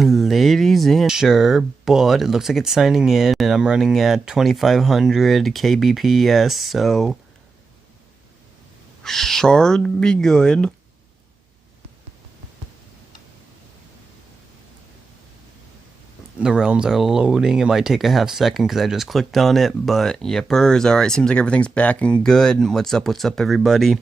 Ladies and sure, but it looks like it's signing in, and I'm running at 2500 kbps, so should be good. The realms are loading. It might take a half second because I just clicked on it, but yepers. Alright, seems like everything's back and good. What's up, everybody?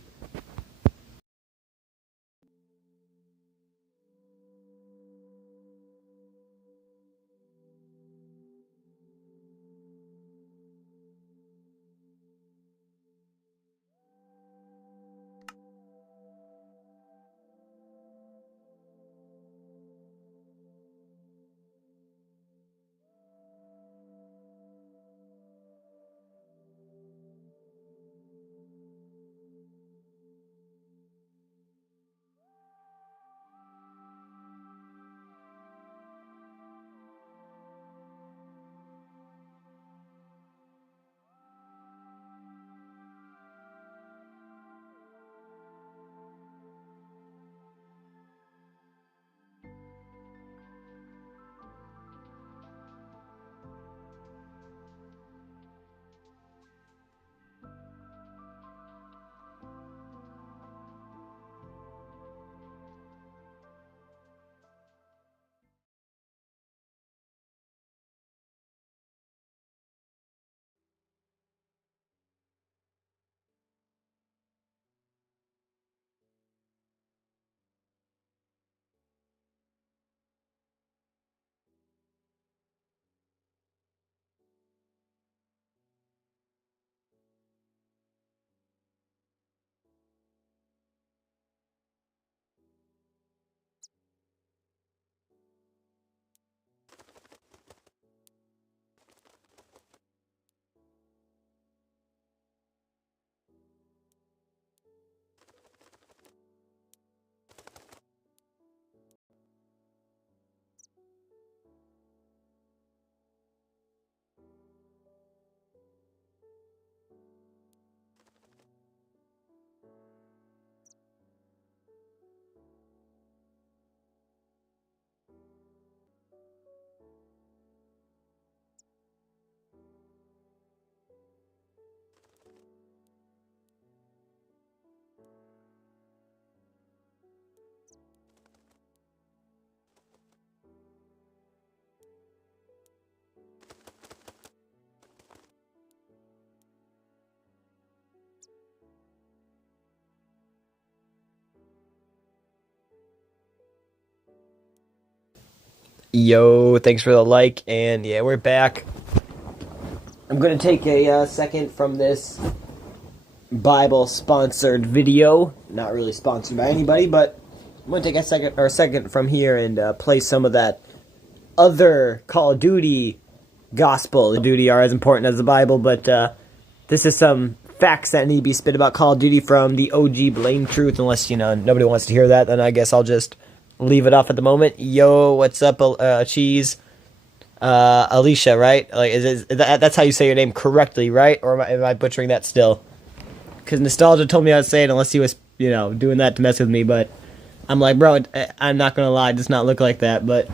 Yo, thanks for the like, and yeah, we're back. I'm gonna take a second from this Bible-sponsored video. Not really sponsored by anybody, but I'm gonna take a second from here and play some of that other Call of Duty gospel. The Duty are as important as the Bible, but this is some facts that need to be spit about Call of Duty from the OG Blame Truth. Unless nobody wants to hear that, then I guess I'll just leave it off at the moment. Yo, what's up, Cheese? Alicia, right? Like, that's how you say your name correctly, right? Or am I butchering that still? Because Nostalgia told me how to say it, unless he was, doing that to mess with me. But I'm like, bro, I'm not gonna lie, it does not look like that. But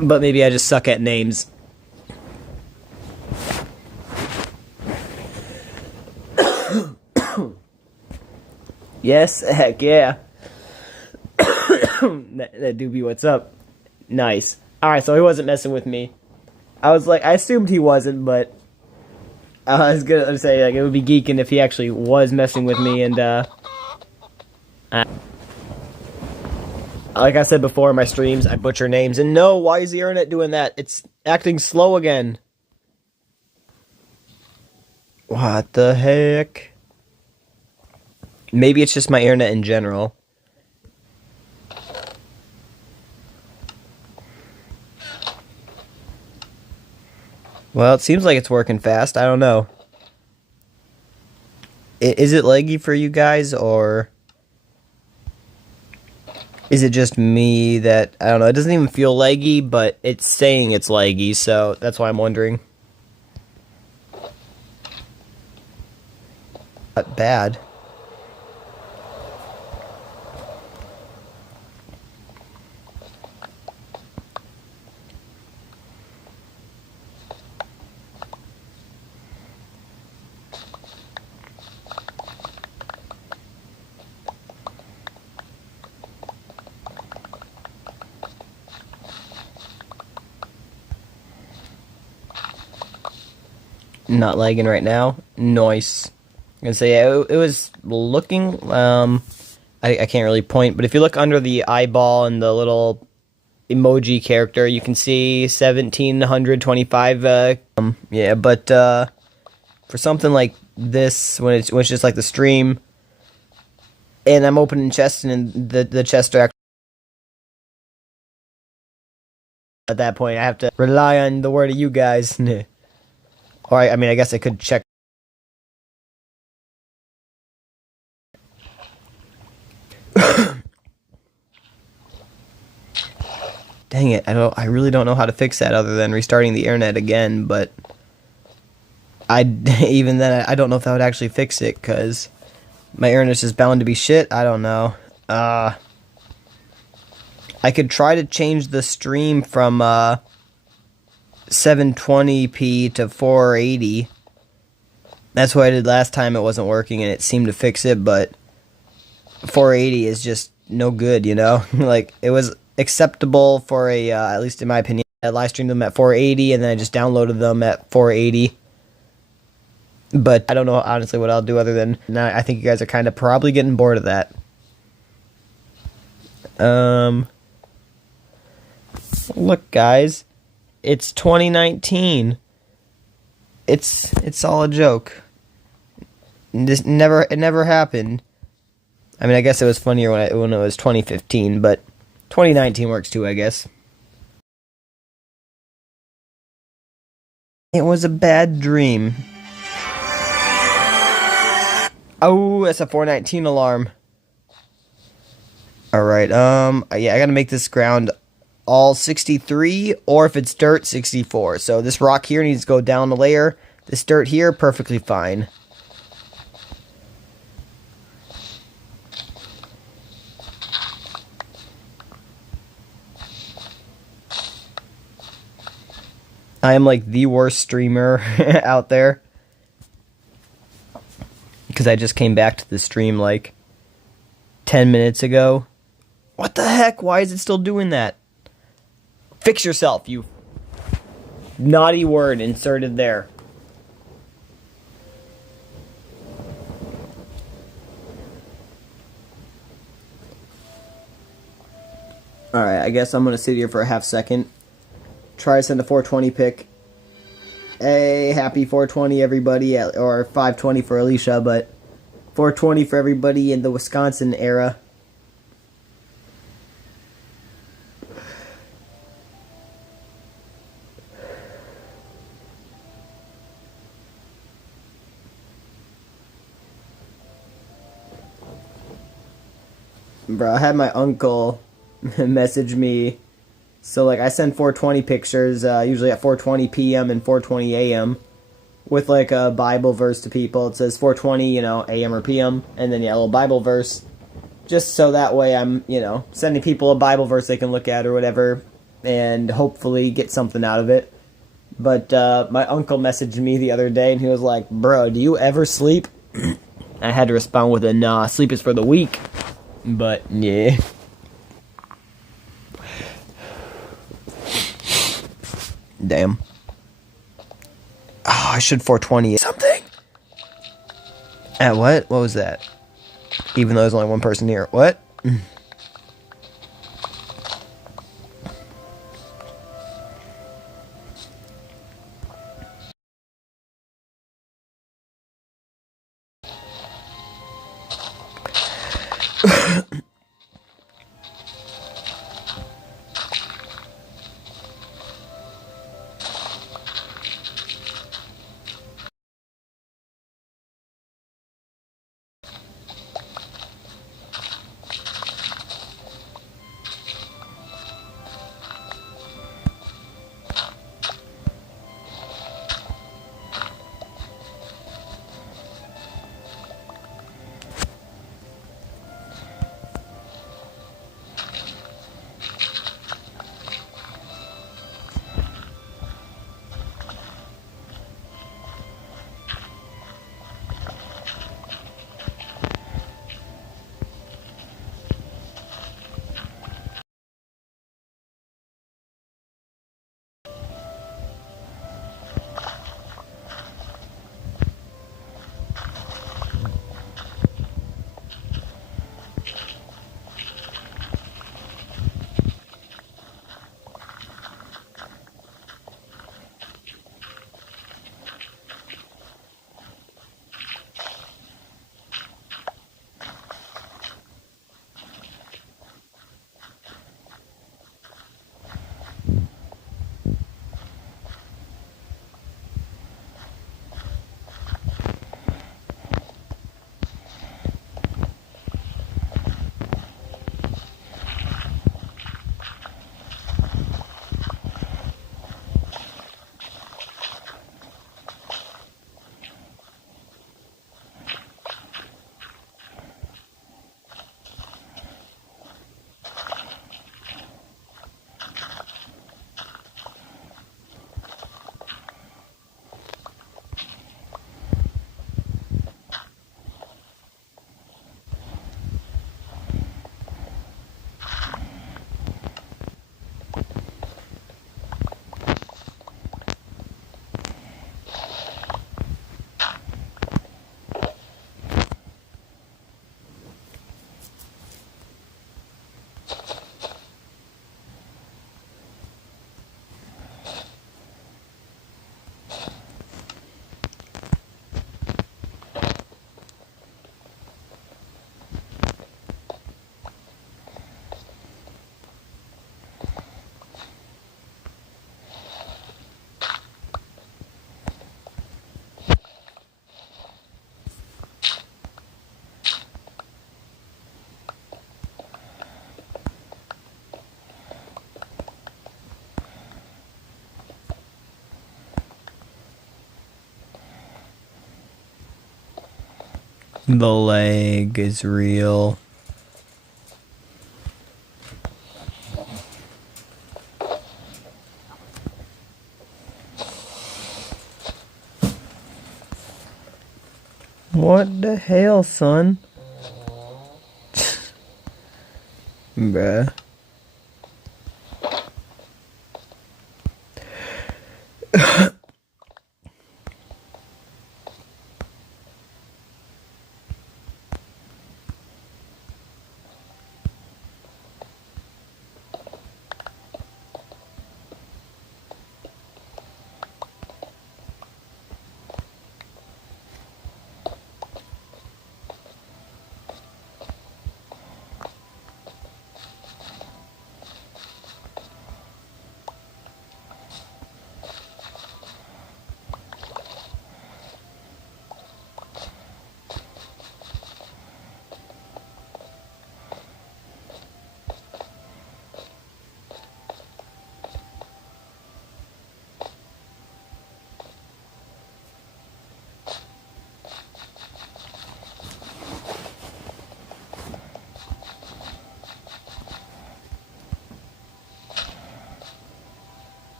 but maybe I just suck at names. Yes, heck yeah. that doobie, what's up? Nice. Alright, so he wasn't messing with me. I assumed he wasn't, but I was gonna say, like, it would be geeking if he actually was messing with me, and, like I said before in my streams, I butcher names, and no, why is the internet doing that? It's acting slow again. What the heck? Maybe it's just my internet in general. Well, it seems like it's working fast. I don't know. Is it laggy for you guys, or is it just me that, I don't know, it doesn't even feel laggy, but it's saying it's laggy, so that's why I'm wondering. Not bad. Not lagging right now. Nice. I'm gonna say yeah, it was looking. I can't really point, but if you look under the eyeball and the little emoji character, you can see 1725. Yeah, but for something like this, when it's just like the stream, and I'm opening chests and the chests are actually. At that point, I have to rely on the word of you guys. Or I mean, I guess I could check. Dang it! I really don't know how to fix that other than restarting the internet again. But even then I don't know if that would actually fix it because my internet's just bound to be shit. I don't know. I could try to change the stream from 720p to 480. That's what I did last time. It wasn't working and it seemed to fix it, but 480 is just no good, you know? Like, it was acceptable for at least in my opinion. I live streamed them at 480 and then I just downloaded them at 480. But I don't know honestly what I'll do other than now. I think you guys are kind of probably getting bored of that. Look, guys, it's 2019. It's all a joke. It never happened. I mean, I guess it was funnier when it was 2015, but 2019 works too, I guess. It was a bad dream. Oh, that's a 419 alarm. Alright, yeah, I gotta make this ground all 63, or if it's dirt, 64. So this rock here needs to go down a layer. This dirt here, perfectly fine. I am like the worst streamer out there. Because I just came back to the stream like 10 minutes ago. What the heck? Why is it still doing that? Fix yourself, you naughty word inserted there. Alright, I guess I'm going to sit here for a half second. Try to send a 420 pic. Hey, happy 420 everybody, or 520 for Alicia, but 420 for everybody in the Wisconsin era. Bro, I had my uncle message me. So, like, I send 420 pictures, usually at 4:20 p.m. and 4:20 a.m. with, like, a Bible verse to people. It says 4:20, you know, a.m. or p.m. And then, yeah, a little Bible verse. Just so that way I'm, you know, sending people a Bible verse they can look at or whatever. And hopefully get something out of it. But, my uncle messaged me the other day and he was like, bro, do you ever sleep? I had to respond with a, nah, sleep is for the weak. But, yeah. Damn. Oh, I should 420 something. At what? What was that? Even though there's only one person here. What? The leg is real. What the hell, son? Bruh.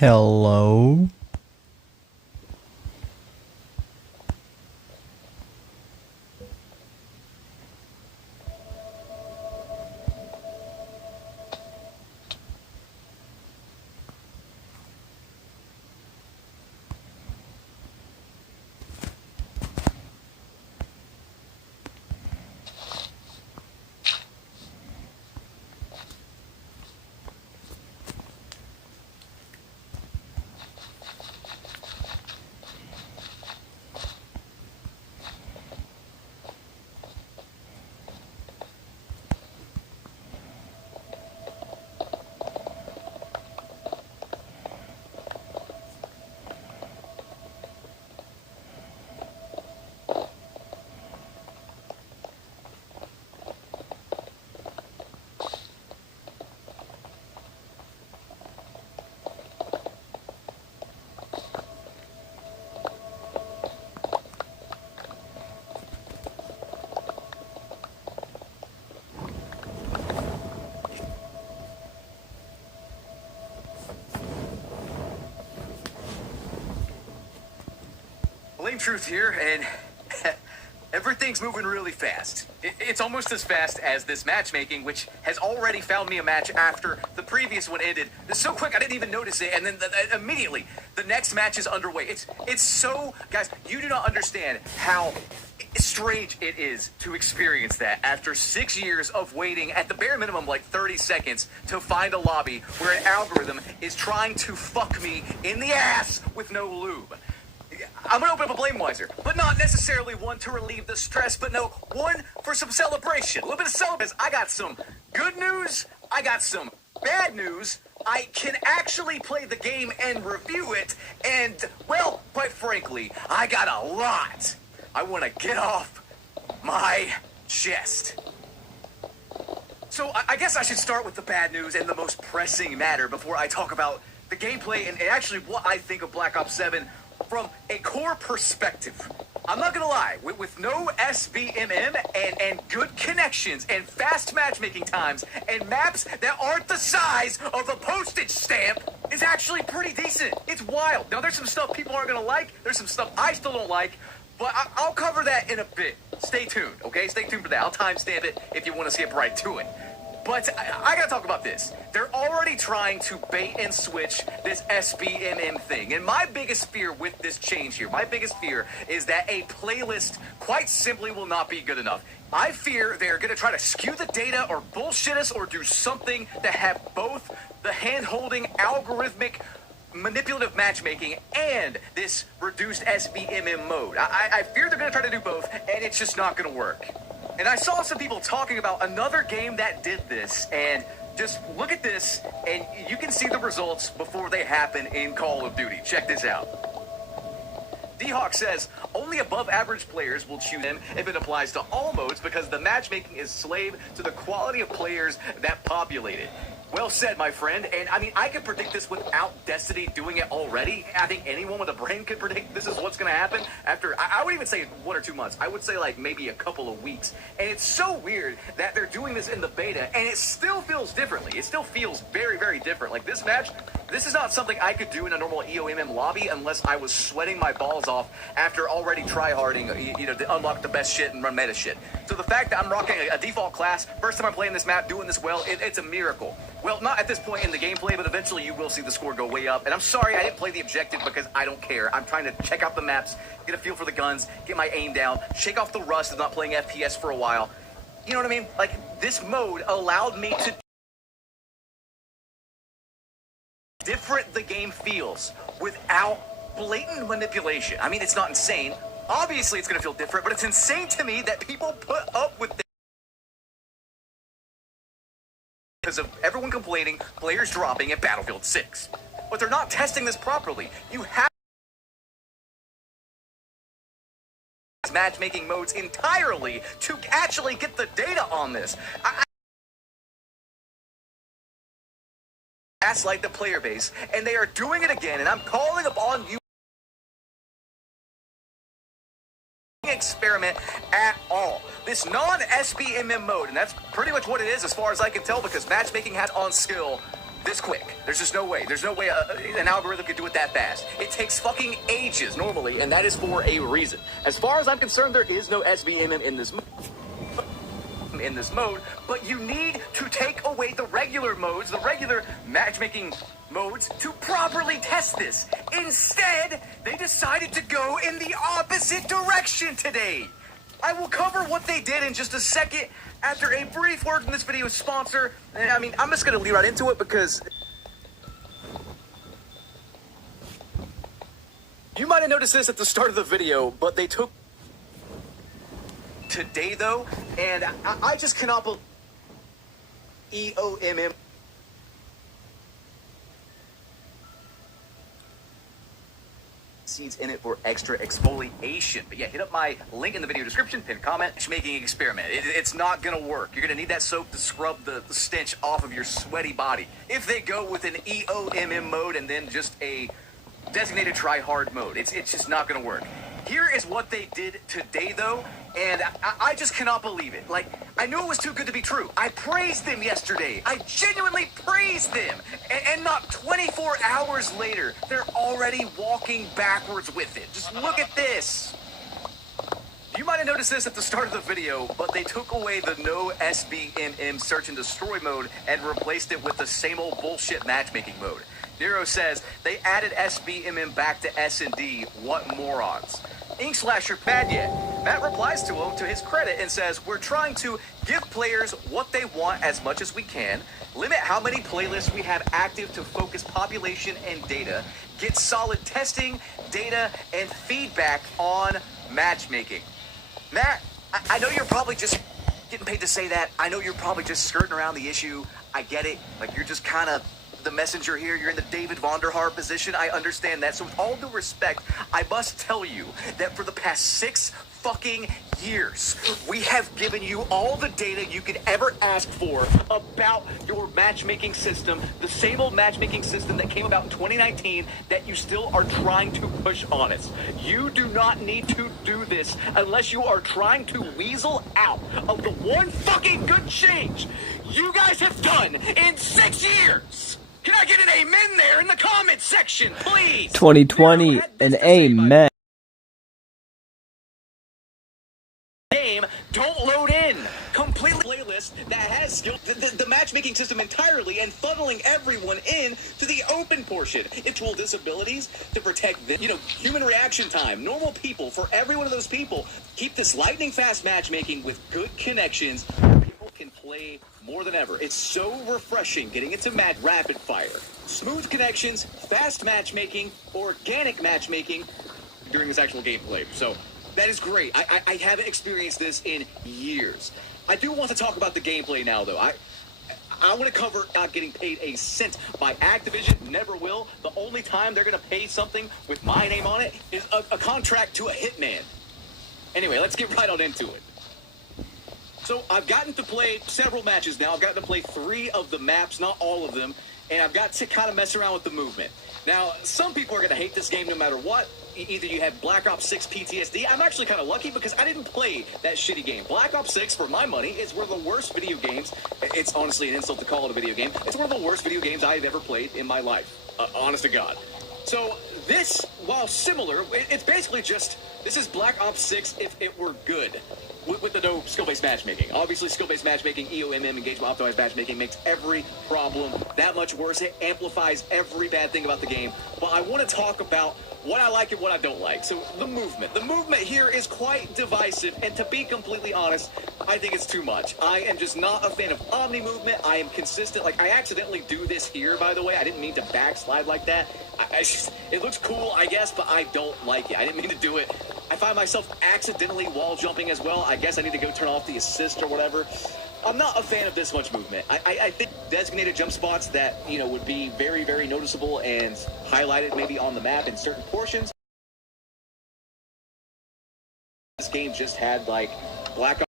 Hello? Lame Truth here, and everything's moving really fast. It's almost as fast as this matchmaking, which has already found me a match after the previous one ended. It's so quick, I didn't even notice it, and then immediately, the next match is underway. It's so... Guys, you do not understand how strange it is to experience that after 6 years of waiting at the bare minimum like 30 seconds to find a lobby where an algorithm is trying to fuck me in the ass with no lube. I'm gonna open up a Blame Wiser, but not necessarily one to relieve the stress, but no, one for some celebration. A little bit of celebration. I got some good news, I got some bad news. I can actually play the game and review it, and, well, quite frankly, I got a lot I want to get off my chest. So I guess I should start with the bad news and the most pressing matter before I talk about the gameplay and actually what I think of Black Ops 7 from a core perspective. I'm not gonna lie, with no SBMM and good connections and fast matchmaking times and maps that aren't the size of a postage stamp is actually pretty decent. It's wild. Now there's some stuff people aren't gonna like, there's some stuff I still don't like, but I'll cover that in a bit. Stay tuned, okay? Stay tuned for that. I'll timestamp it if you want to skip right to it. But I gotta talk about this. They're already trying to bait and switch this SBMM thing. And my biggest fear with this change here, my biggest fear is that a playlist quite simply will not be good enough. I fear they're gonna try to skew the data or bullshit us or do something that have both the hand-holding algorithmic manipulative matchmaking and this reduced SBMM mode. I fear they're going to try to do both, and it's just not going to work. And I saw some people talking about another game that did this, and just look at this, and you can see the results before they happen in Call of Duty. Check this out. D-Hawk says, only above average players will choose him if it applies to all modes because the matchmaking is slave to the quality of players that populate it. Well said, my friend. And I mean, I could predict this without Destiny doing it already. I think anyone with a brain could predict this is what's going to happen after, I would even say 1 or 2 months. I would say like maybe a couple of weeks. And it's so weird that they're doing this in the beta and it still feels differently. It still feels very, very different. Like this match, this is not something I could do in a normal EOMM lobby unless I was sweating my balls off after already tryharding, you know, to unlock the best shit and run meta shit. So the fact that I'm rocking a default class, first time I'm playing this map, doing this well, it's a miracle. Well, not at this point in the gameplay, but eventually you will see the score go way up. And I'm sorry I didn't play the objective because I don't care. I'm trying to check out the maps, get a feel for the guns, get my aim down, shake off the rust of not playing FPS for a while. You know what I mean? Like, this mode allowed me to different the game feels without blatant manipulation. I mean, it's not insane. Obviously, it's going to feel different, but it's insane to me that people put up with this because of everyone complaining, players dropping at Battlefield 6. But they're not testing this properly. You have matchmaking modes entirely to actually get the data on this. Gaslight the player base, and they are doing it again, and I'm calling upon you experiment at all. This non-SBMM mode, and that's pretty much what it is as far as I can tell because matchmaking had on skill this quick. There's just no way. There's no way an algorithm could do it that fast. It takes fucking ages normally, and that is for a reason. As far as I'm concerned, there is no SBMM in this mode, but you need to take away the regular modes, the regular matchmaking modes, to properly test this. Instead, they decided to go in the opposite direction today. I will cover what they did in just a second after a brief word from this video's sponsor. And I mean, I'm just going to lead right into it because you might have noticed this at the start of the video, but they took today though, and I just cannot believe EOMM seeds in it for extra exfoliation. But yeah, hit up my link in the video description, pinned comment, matchmaking experiment. It's not gonna work. You're gonna need that soap to scrub the stench off of your sweaty body. If they go with an EOMM mode and then just a designated try hard mode, it's just not gonna work. Here is what they did today though, and I just cannot believe it. Like, I knew it was too good to be true. I praised them yesterday. I genuinely praised them. And not 24 hours later, they're already walking backwards with it. Just look at this. You might have noticed this at the start of the video, but they took away the no SBMM search and destroy mode and replaced it with the same old bullshit matchmaking mode. Nero says, they added SBMM back to S&D. What morons. Ink Slasher, bad yet. Matt replies to him to his credit and says, we're trying to give players what they want as much as we can, limit how many playlists we have active to focus population and data, get solid testing, data, and feedback on matchmaking. Matt, I know you're probably just getting paid to say that. I know you're probably just skirting around the issue. I get it. Like, you're just kind of the messenger here. You're in the David Vonderhaar position. I understand that. So with all due respect, I must tell you that for the past 6 fucking years, we have given you all the data you could ever ask for about your matchmaking system, the same old matchmaking system that came about in 2019 that you still are trying to push on us. You do not need to do this unless you are trying to weasel out of the one fucking good change you guys have done in 6 years. Can I get an amen there in the comment section, please? 2020, an amen. Game, don't load in. Completely playlist that has skill the matchmaking system entirely and funneling everyone in to the open portion. Individual disabilities to protect them. Human reaction time, normal people, for every one of those people, keep this lightning fast matchmaking with good connections. People can play more than ever. It's so refreshing getting into rapid fire. Smooth connections, fast matchmaking, organic matchmaking during this actual gameplay. So that is great. I haven't experienced this in years. I do want to talk about the gameplay now, though. I want to cover not getting paid a cent by Activision. Never will. The only time they're going to pay something with my name on it is a contract to a hitman. Anyway, let's get right on into it. So I've gotten to play several matches now. I've gotten to play 3 of the maps, not all of them, and I've got to kind of mess around with the movement. Now, some people are going to hate this game no matter what. Either you have Black Ops 6 PTSD. I'm actually kind of lucky because I didn't play that shitty game. Black Ops 6, for my money, is one of the worst video games. It's honestly an insult to call it a video game. It's one of the worst video games I've ever played in my life. Honest to God. So this, while similar, it's basically just, this is Black Ops 6 if it were good. With the no skill-based matchmaking. Obviously, skill-based matchmaking, EOMM, engagement optimized matchmaking, makes every problem that much worse. It amplifies every bad thing about the game. But I want to talk about what I like and what I don't like. So, the movement. The movement here is quite divisive, and to be completely honest, I think it's too much. I am just not a fan of omni movement. I am consistent. Like, I accidentally do this here, by the way. I didn't mean to backslide like that. It looks cool, I guess, but I don't like it. I didn't mean to do it. I find myself accidentally wall jumping as well. I guess I need to go turn off the assist or whatever. I'm not a fan of this much movement. I think designated jump spots that, would be very, very noticeable and highlighted maybe on the map in certain portions. This game just had, like, Black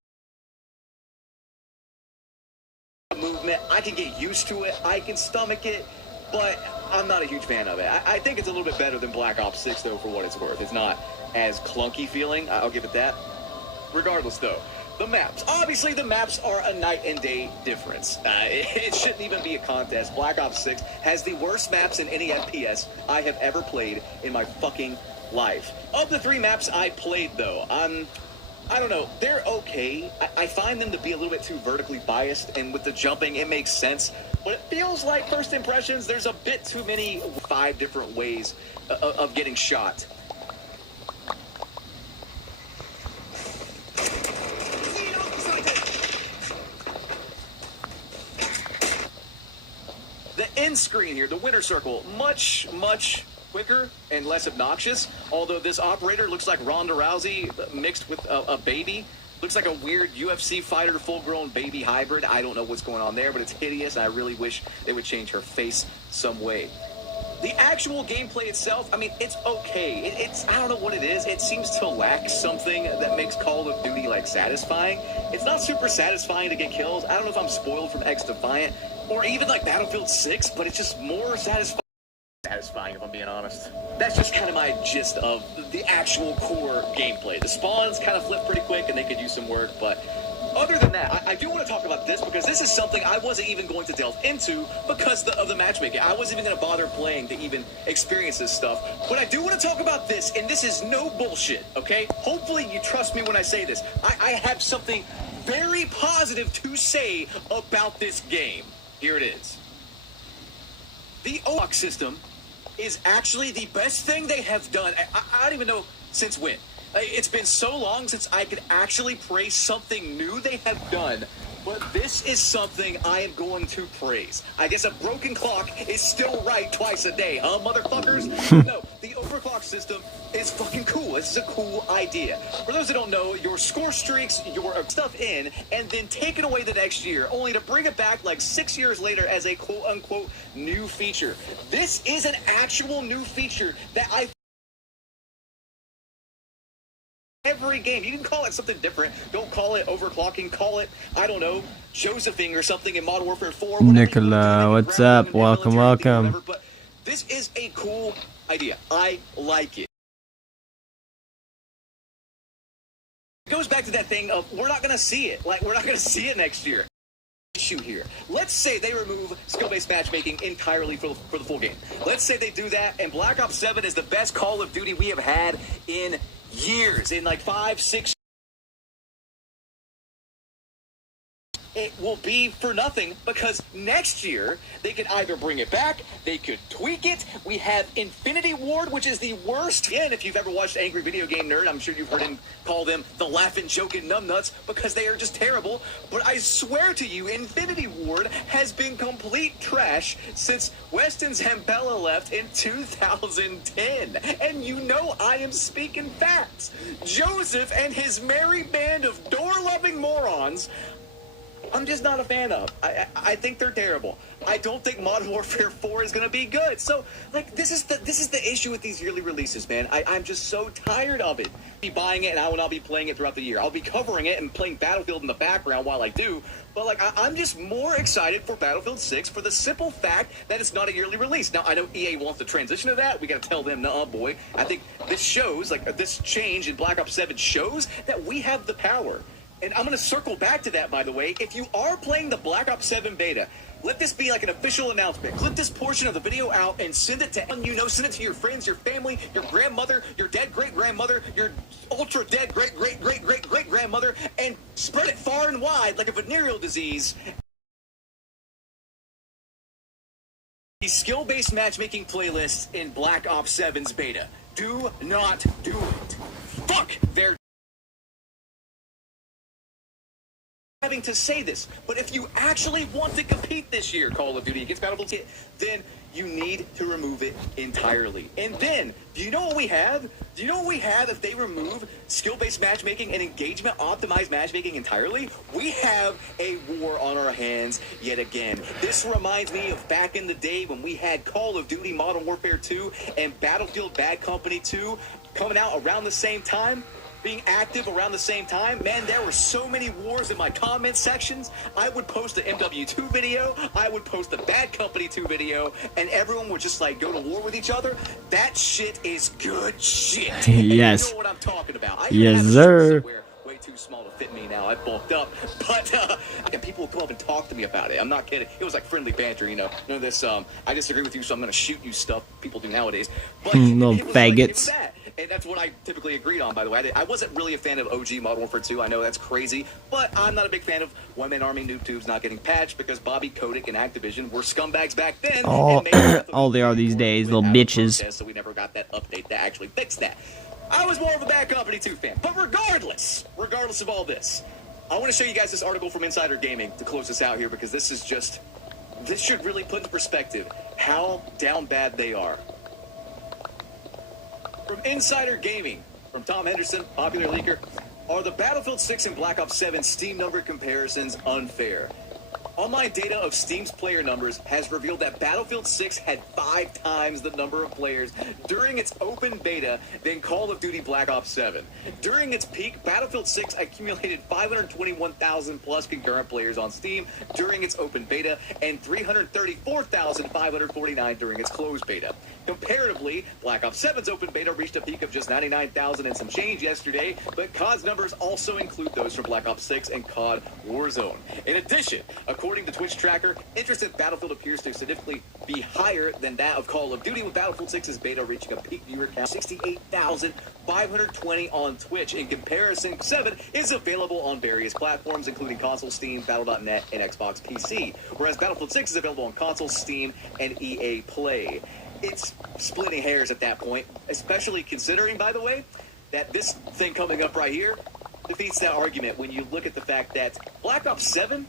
Ops movement. I can get used to it. I can stomach it. But I'm not a huge fan of it. I think it's a little bit better than Black Ops 6, though, for what it's worth. It's not as clunky feeling. I'll give it that. Regardless, though, the maps. Obviously, the maps are a night and day difference. It shouldn't even be a contest. Black Ops 6 has the worst maps in any FPS I have ever played in my fucking life. Of the 3 maps I played, though, I don't know. They're okay. I find them to be a little bit too vertically biased, and with the jumping, it makes sense. But it feels like first impressions, there's a bit too many 5 different ways of getting shot. The end screen here, the winner circle, much quicker and less obnoxious. Although this operator looks like Ronda Rousey mixed with a baby. Looks like a weird UFC fighter, full-grown baby hybrid. I don't know what's going on there, but it's hideous, and I really wish they would change her face some way. The actual gameplay itself, I mean, it's okay. It's I don't know what it is. It seems to lack something that makes Call of Duty, like, satisfying. It's not super satisfying to get kills. I don't know if I'm spoiled from X-Defiant or even, like, Battlefield 6, but it's just more satisfying, if I'm being honest. That's just kind of my gist of the actual core gameplay. The spawns kind of flip pretty quick, and they could use some work, but other than that, I do want to talk about this because this is something I wasn't even going to delve into because of the matchmaking. I wasn't even going to bother playing to even experience this stuff. But I do want to talk about this, and this is no bullshit, okay? Hopefully you trust me when I say this. I have something very positive to say about this game. Here it is. The OOC system is actually the best thing they have done. I don't even know since when. It's been so long since I could actually praise something new they have done. But this is something I am going to praise. I guess a broken clock is still right twice a day, huh, motherfuckers? No, the overclock system is fucking cool. This is a cool idea. For those that don't know, your score streaks your stuff in and then take it away the next year, only to bring it back like 6 years later as a quote-unquote new feature. This is an actual new feature that I... Every game, you can call it something different. Don't call it overclocking. Call it, I don't know, Josephing or something in Modern Warfare 4. Nicola, what's up? Welcome, welcome. Whatever, but this is a cool idea. I like it. It goes back to that thing of we're not going to see it. Like, we're not going to see it next year. Issue here. Let's say they remove skill-based matchmaking entirely for the full game. Let's say they do that, and Black Ops 7 is the best Call of Duty we have had in years, in like 5, 6. It will be for nothing because next year they could either bring it back, they could tweak it. We have Infinity Ward, which is the worst. Again, if you've ever watched Angry Video Game Nerd, I'm sure you've heard him call them the laughing, joking numbnuts because they are just terrible. But I swear to you, Infinity Ward has been complete trash since Weston Zambella left in 2010. And you know I am speaking facts. Joseph and his merry band of door-loving morons, I'm just not a fan of. I think they're terrible. I don't think Modern Warfare 4 is going to be good. So, like, this is the issue with these yearly releases, man. I'm just so tired of it. I'll be buying it, and I will not be playing it throughout the year. I'll be covering it and playing Battlefield in the background while I do. But, like, I'm just more excited for Battlefield 6 for the simple fact that it's not a yearly release. Now, I know EA wants to transition to that. We got to tell them, nuh-uh, boy. I think this shows, like, this change in Black Ops 7 shows that we have the power. And I'm going to circle back to that, by the way. If you are playing the Black Ops 7 beta, let this be like an official announcement. Clip this portion of the video out and send it to anyone you know. Send it to your friends, your family, your grandmother, your dead great-grandmother, your ultra-dead great-great-great-great-great-grandmother, and spread it far and wide like a venereal disease. The skill-based matchmaking playlist in Black Ops 7's beta. Do not do it. Fuck their... having to say this, but if you actually want to compete this year, Call of Duty against Battlefield, then you need to remove it entirely. And then, do you know what we have? Do you know what we have if they remove skill-based matchmaking and engagement optimized matchmaking entirely? We have a war on our hands yet again. This reminds me of back in the day when we had Call of Duty Modern Warfare 2 and Battlefield Bad Company 2 coming out around the same time. Being active around the same time, man, there were so many wars in my comment sections. I would post the MW2 video, I would post the Bad Company 2 video, and everyone would just like go to war with each other. That shit is good shit. Yes. You know what I'm talking about. Yes, sir. Way too small to fit me now. I bulked up, but and people would come up and talk to me about it. I'm not kidding. It was like friendly banter, you know. None of this. I disagree with you, so I'm going to shoot you stuff people do nowadays. But little faggots. Like, and that's what I typically agreed on, by the way. I wasn't really a fan of OG Modern Warfare 2. I know that's crazy, but I'm not a big fan of One-Man Army Noob Tubes not getting patched because Bobby Kotick and Activision were scumbags back then. All they are these days, little bitches. So we never got that update that actually fixed that. I was more of a Bad Company 2 fan. But regardless of all this, I want to show you guys this article from Insider Gaming to close this out here because this should really put into perspective how down bad they are. From Insider Gaming, from Tom Henderson, popular leaker, are the Battlefield 6 and Black Ops 7 Steam number comparisons unfair? Online data of Steam's player numbers has revealed that Battlefield 6 had 5 times the number of players during its open beta than Call of Duty Black Ops 7. During its peak, Battlefield 6 accumulated 521,000 plus concurrent players on Steam during its open beta and 334,549 during its closed beta. Comparatively, Black Ops 7's open beta reached a peak of just 99,000 and some change yesterday, but COD's numbers also include those from Black Ops 6 and COD Warzone. In addition, according According to Twitch tracker, interest in Battlefield appears to significantly be higher than that of Call of Duty, with Battlefield 6's beta reaching a peak viewer count 68,520 on Twitch. In comparison, 7 is available on various platforms, including console, Steam, Battle.net, and Xbox PC, whereas Battlefield 6 is available on console, Steam, and EA Play. It's splitting hairs at that point, especially considering, by the way, that this thing coming up right here defeats that argument when you look at the fact that Black Ops 7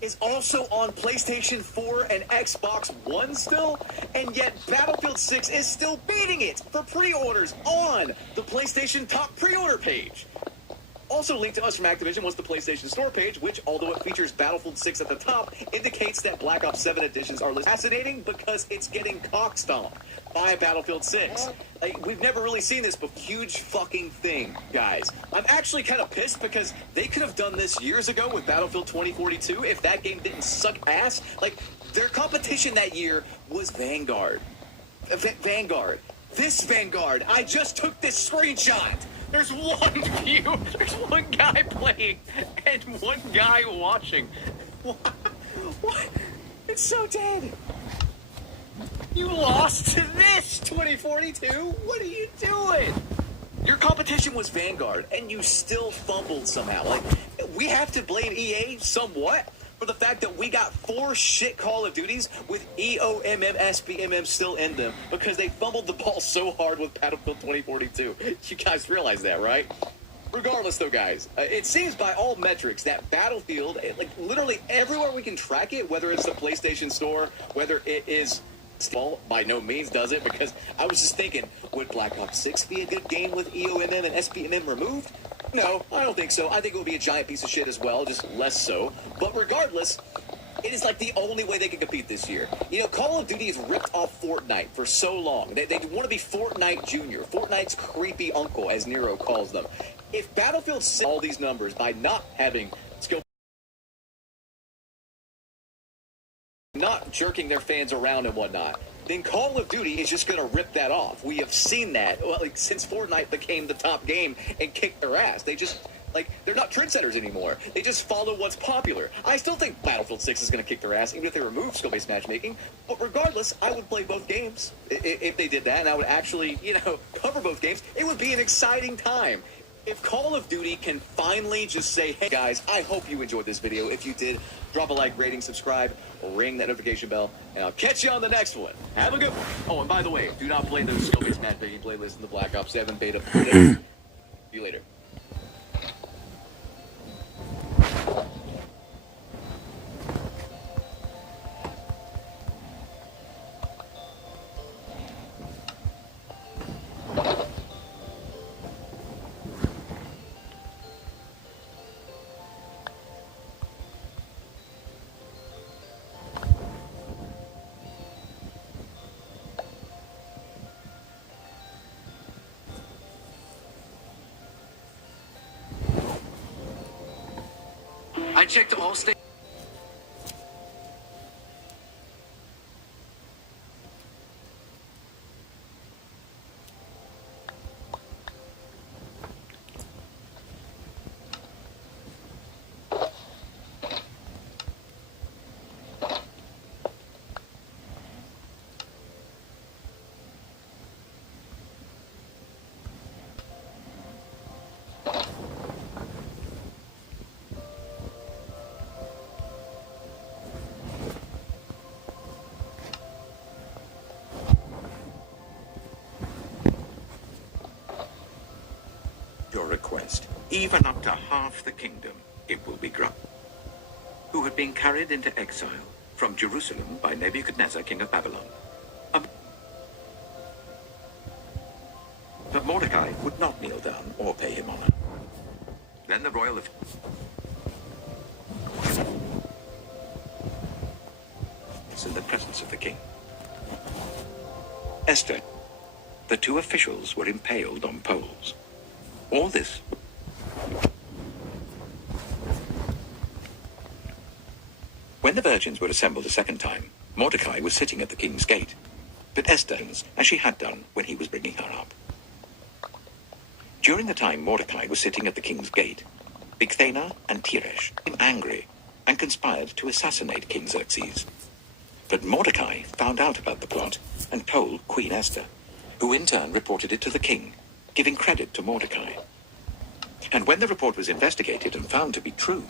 is also on PlayStation 4 and Xbox One still, and yet Battlefield 6 is still beating it for pre-orders on the PlayStation top pre-order page. Also linked to us from Activision was the PlayStation Store page, which, although it features Battlefield 6 at the top, indicates that Black Ops 7 editions are fascinating because it's getting cock-stomped by Battlefield 6. Like, we've never really seen this before. Huge fucking thing, guys. I'm actually kind of pissed because they could have done this years ago with Battlefield 2042 if that game didn't suck ass. Like, their competition that year was Vanguard. Vanguard. This Vanguard. I just took this screenshot. There's one view, there's one guy playing, and one guy watching. What? It's so dead. You lost to this, 2042? What are you doing? Your competition was Vanguard, and you still fumbled somehow. Like, we have to blame EA somewhat for the fact that we got 4 shit Call of Duties with EOMM, SBMM still in them because they fumbled the ball so hard with Battlefield 2042. You guys realize that, right? Regardless, though, guys, it seems by all metrics that Battlefield, like literally everywhere we can track it, whether it's the PlayStation Store, whether it is... Well, by no means does it, because I was just thinking, would Black Ops 6 be a good game with EOMM and SBMM removed? No, I don't think so. I think it would be a giant piece of shit as well, just less so. But regardless, it is like the only way they can compete this year. You know, Call of Duty has ripped off Fortnite for so long. They want to be Fortnite Jr., Fortnite's creepy uncle, as Nero calls them. If Battlefield 6 all these numbers by not having skill, not jerking their fans around and whatnot, then Call of Duty is just going to rip that off. We have seen that like, since Fortnite became the top game and kicked their ass. They just, like, they're not trendsetters anymore. They just follow what's popular. I still think Battlefield 6 is going to kick their ass, even if they remove skill-based matchmaking. But regardless, I would play both games if they did that, and I would actually, you know, cover both games. It would be an exciting time. If Call of Duty can finally just say, hey guys, I hope you enjoyed this video. If you did, drop a like, rating, subscribe, ring that notification bell, and I'll catch you on the next one. Have a good one. Oh, and by the way, do not play those skill-based matchmaking playlists in the Black Ops 7 beta. See you later. I checked all states. Your request, even up to half the kingdom, it will be granted. Who had been carried into exile from Jerusalem by Nebuchadnezzar, king of Babylon. But Mordecai would not kneel down or pay him honor. Then the royal in the presence of the king. Esther. The 2 officials were impaled on poles. All this. When the virgins were assembled a second time, Mordecai was sitting at the king's gate, but Esther, as she had done when he was bringing her up. During the time Mordecai was sitting at the king's gate, Bigthana and Teresh became angry and conspired to assassinate King Xerxes. But Mordecai found out about the plot and told Queen Esther, who in turn reported it to the king, giving credit to Mordecai. And when the report was investigated and found to be true,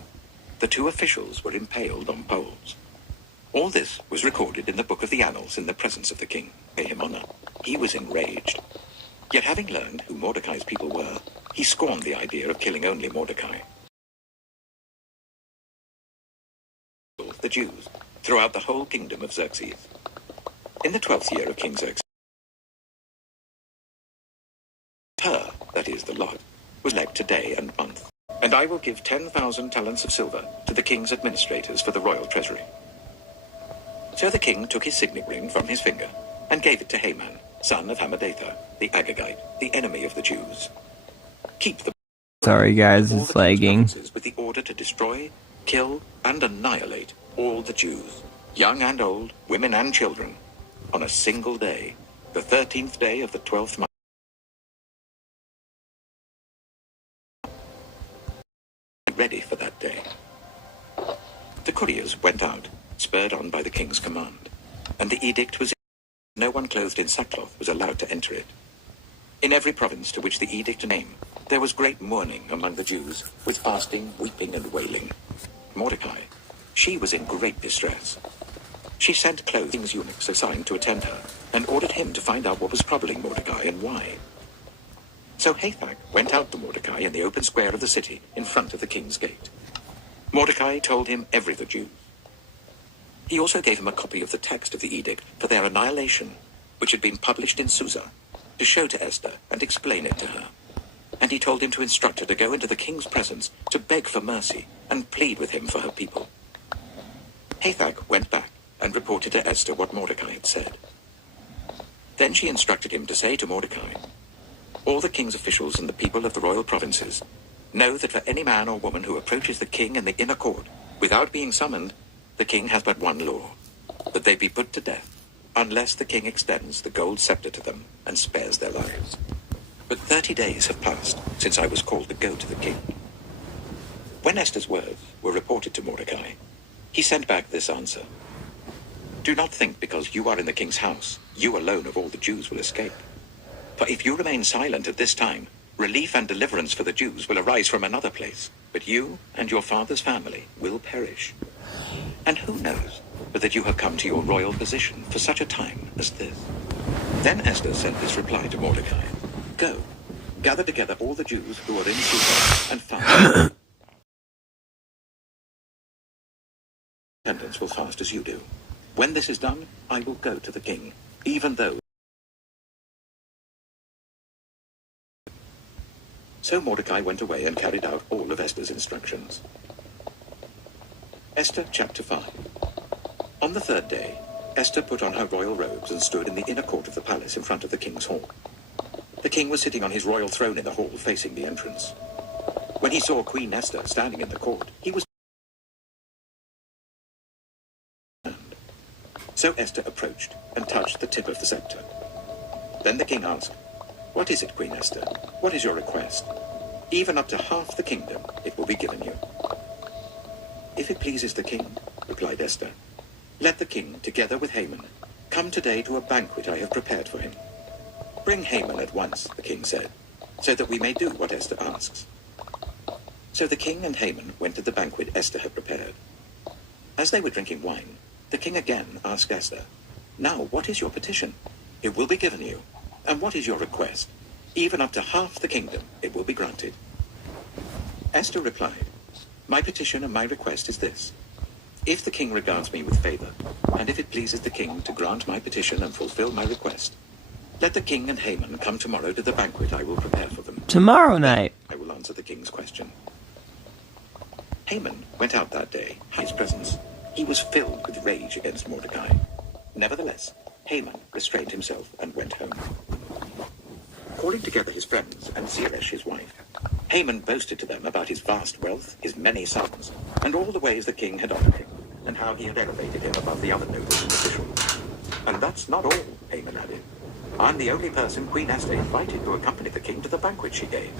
the two officials were impaled on poles. All this was recorded in the book of the annals in the presence of the king. Pay him honor. He was enraged. Yet having learned who Mordecai's people were, he scorned the idea of killing only Mordecai. The Jews throughout the whole kingdom of Xerxes. In the 12th year of King Xerxes, her, that is the lot, was elect to day and month. And I will give 10,000 talents of silver to the king's administrators for the royal treasury. So the king took his signet ring from his finger and gave it to Haman, son of Hammedatha, the Agagite, the enemy of the Jews. Keep the Sorry guys, it's lagging. With the order to destroy, kill, and annihilate all the Jews, young and old, women and children, on a single day, the 13th day of the 12th month. Ready for that day. The couriers went out, spurred on by the king's command, and the edict was no one clothed in sackcloth was allowed to enter it. In every province to which the edict named, there was great mourning among the Jews, with fasting, weeping, and wailing. Mordecai, she was in great distress. She sent king's eunuchs assigned to attend her, and ordered him to find out what was troubling Mordecai and why. So Hathach went out to Mordecai in the open square of the city in front of the king's gate. Mordecai told him every the Jew. He also gave him a copy of the text of the edict for their annihilation, which had been published in Susa, to show to Esther and explain it to her. And he told him to instruct her to go into the king's presence to beg for mercy and plead with him for her people. Hathach went back and reported to Esther what Mordecai had said. Then she instructed him to say to Mordecai, all the king's officials and the people of the royal provinces know that for any man or woman who approaches the king in the inner court without being summoned, the king has but one law, that they be put to death, unless the king extends the gold scepter to them and spares their lives. But 30 days have passed since I was called to go to the king. When Esther's words were reported to Mordecai, he sent back this answer. Do not think because you are in the king's house, you alone of all the Jews will escape. For if you remain silent at this time, relief and deliverance for the Jews will arise from another place, but you and your father's family will perish. And who knows but that you have come to your royal position for such a time as this? Then Esther sent this reply to Mordecai. Go, gather together all the Jews who are in Susa and fast. Attendants will fast as you do. When this is done, I will go to the king, even though. So Mordecai went away and carried out all of Esther's instructions. Esther chapter 5. On the third day, Esther put on her royal robes and stood in the inner court of the palace in front of the king's hall. The king was sitting on his royal throne in the hall facing the entrance. When he saw Queen Esther standing in the court, he was. So Esther approached and touched the tip of the scepter. Then the king asked, What is it, Queen Esther? What is your request? Even up to half the kingdom it will be given you. If it pleases the king, replied Esther, let the king, together with Haman, come today to a banquet I have prepared for him. Bring Haman at once, the king said, so that we may do what Esther asks. So the king and Haman went to the banquet Esther had prepared. As they were drinking wine, the king again asked Esther, Now, what is your petition? It will be given you. And what is your request? Even up to half the kingdom it will be granted. Esther replied, My petition and my request is this. If the king regards me with favor, and if it pleases the king to grant my petition and fulfill my request, let the king and Haman come tomorrow to the banquet I will prepare for them. Tomorrow night. I will answer the king's question. Haman went out that day, his presence. He was filled with rage against Mordecai. Nevertheless, Haman restrained himself and went home. Calling together his friends and Zeresh his wife, Haman boasted to them about his vast wealth, his many sons, and all the ways the king had honored him, and how he had elevated him above the other nobles and officials. And that's not all, Haman added. I'm the only person Queen Esther invited to accompany the king to the banquet she gave.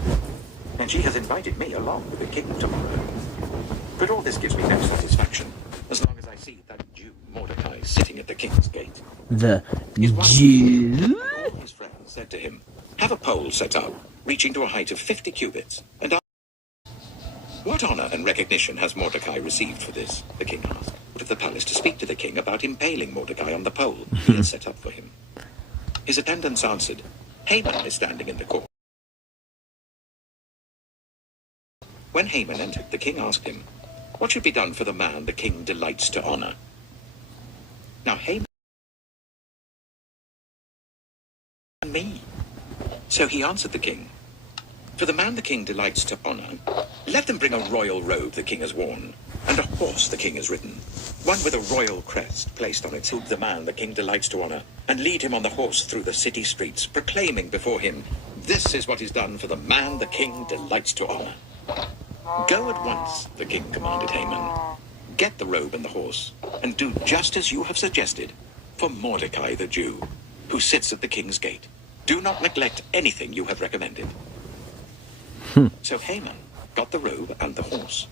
and she has invited me along with the king tomorrow. But all this gives me no satisfaction, as long as I see that Jew Mordecai sitting at the king's gate. The His wife Jew? and all his friends said to him, "Have a pole set up, reaching to a height of 50 cubits, and what honor and recognition has Mordecai received for this?" the king asked. Out of the palace to speak to the king about impaling Mordecai on the pole he had set up for him. His attendants answered, "Haman is standing in the court." When Haman entered, the king asked him, "What should be done for the man the king delights to honor?" Now Haman me. So he answered the king, "For the man the king delights to honor, let them bring a royal robe the king has worn, and a horse the king has ridden, one with a royal crest placed on it, to the man the king delights to honor, and lead him on the horse through the city streets, proclaiming before him, 'This is what is done for the man the king delights to honor.' Go at once," the king commanded Haman. "Get the robe and the horse, and do just as you have suggested for Mordecai the Jew, who sits at the king's gate. Do not neglect anything you have recommended." So Haman got the robe and the horse.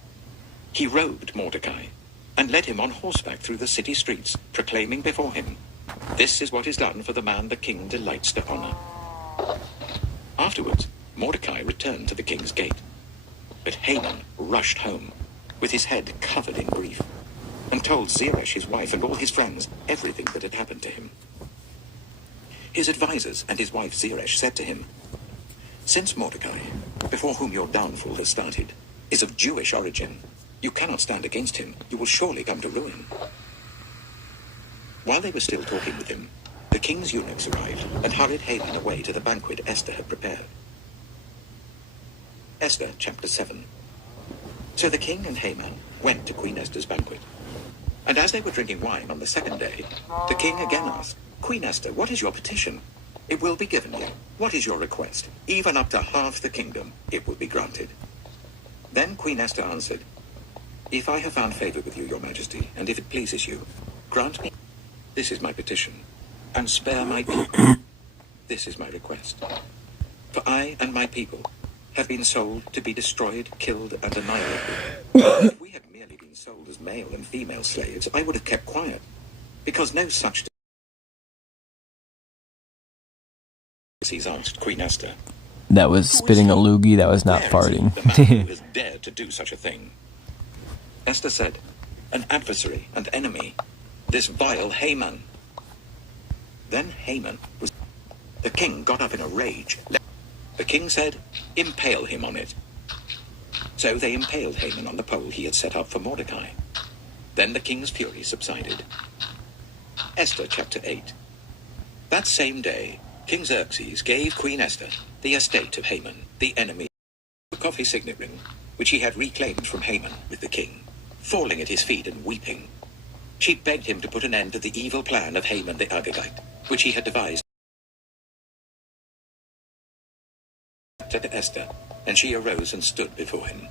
He robed Mordecai and led him on horseback through the city streets, proclaiming before him, "This is what is done for the man the king delights to honor." Afterwards, Mordecai returned to the king's gate. But Haman rushed home, with his head covered in grief, and told Zeresh, his wife, and all his friends everything that had happened to him. His advisers and his wife Zeresh said to him, "Since Mordecai, before whom your downfall has started, is of Jewish origin, you cannot stand against him. You will surely come to ruin." While they were still talking with him, the king's eunuchs arrived and hurried Haman away to the banquet Esther had prepared. Esther chapter 7. So the king and Haman went to Queen Esther's banquet. And as they were drinking wine on the second day, the king again asked, "Queen Esther, what is your petition? It will be given you. What is your request? Even up to half the kingdom, it will be granted." Then Queen Esther answered, "If I have found favor with you, your majesty, and if it pleases you, grant me. This is my petition, and spare my people. This is my request. For I and my people have been sold to be destroyed, killed, and annihilated. If we had merely been sold as male and female slaves, I would have kept quiet, because no such..." He's asked Queen Esther, That was spitting a loogie, that was not farting. The man who has dared to do such a thing. Esther said, "An adversary and enemy, this vile Haman." Then Haman was... The king got up in a rage. The king said, "Impale him on it." So they impaled Haman on the pole he had set up for Mordecai. Then the king's fury subsided. Esther chapter 8. That same day, King Xerxes gave Queen Esther the estate of Haman, the enemy, took off his signet ring, which he had reclaimed from Haman with the king. Falling at his feet and weeping, she begged him to put an end to the evil plan of Haman the Agagite, which he had devised. To Esther, and she arose and stood before him.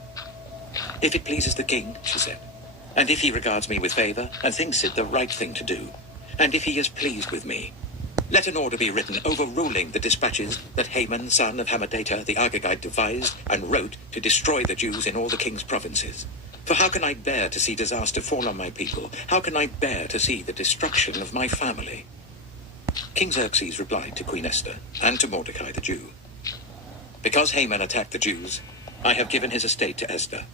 "If it pleases the king," she said, "and if he regards me with favor and thinks it the right thing to do, and if he is pleased with me, let an order be written overruling the dispatches that Haman, son of Hammedatha the Agagite, devised and wrote to destroy the Jews in all the king's provinces. For how can I bear to see disaster fall on my people? How can I bear to see the destruction of my family?" King Xerxes replied to Queen Esther and to Mordecai the Jew, "Because Haman attacked the Jews, I have given his estate to Esther,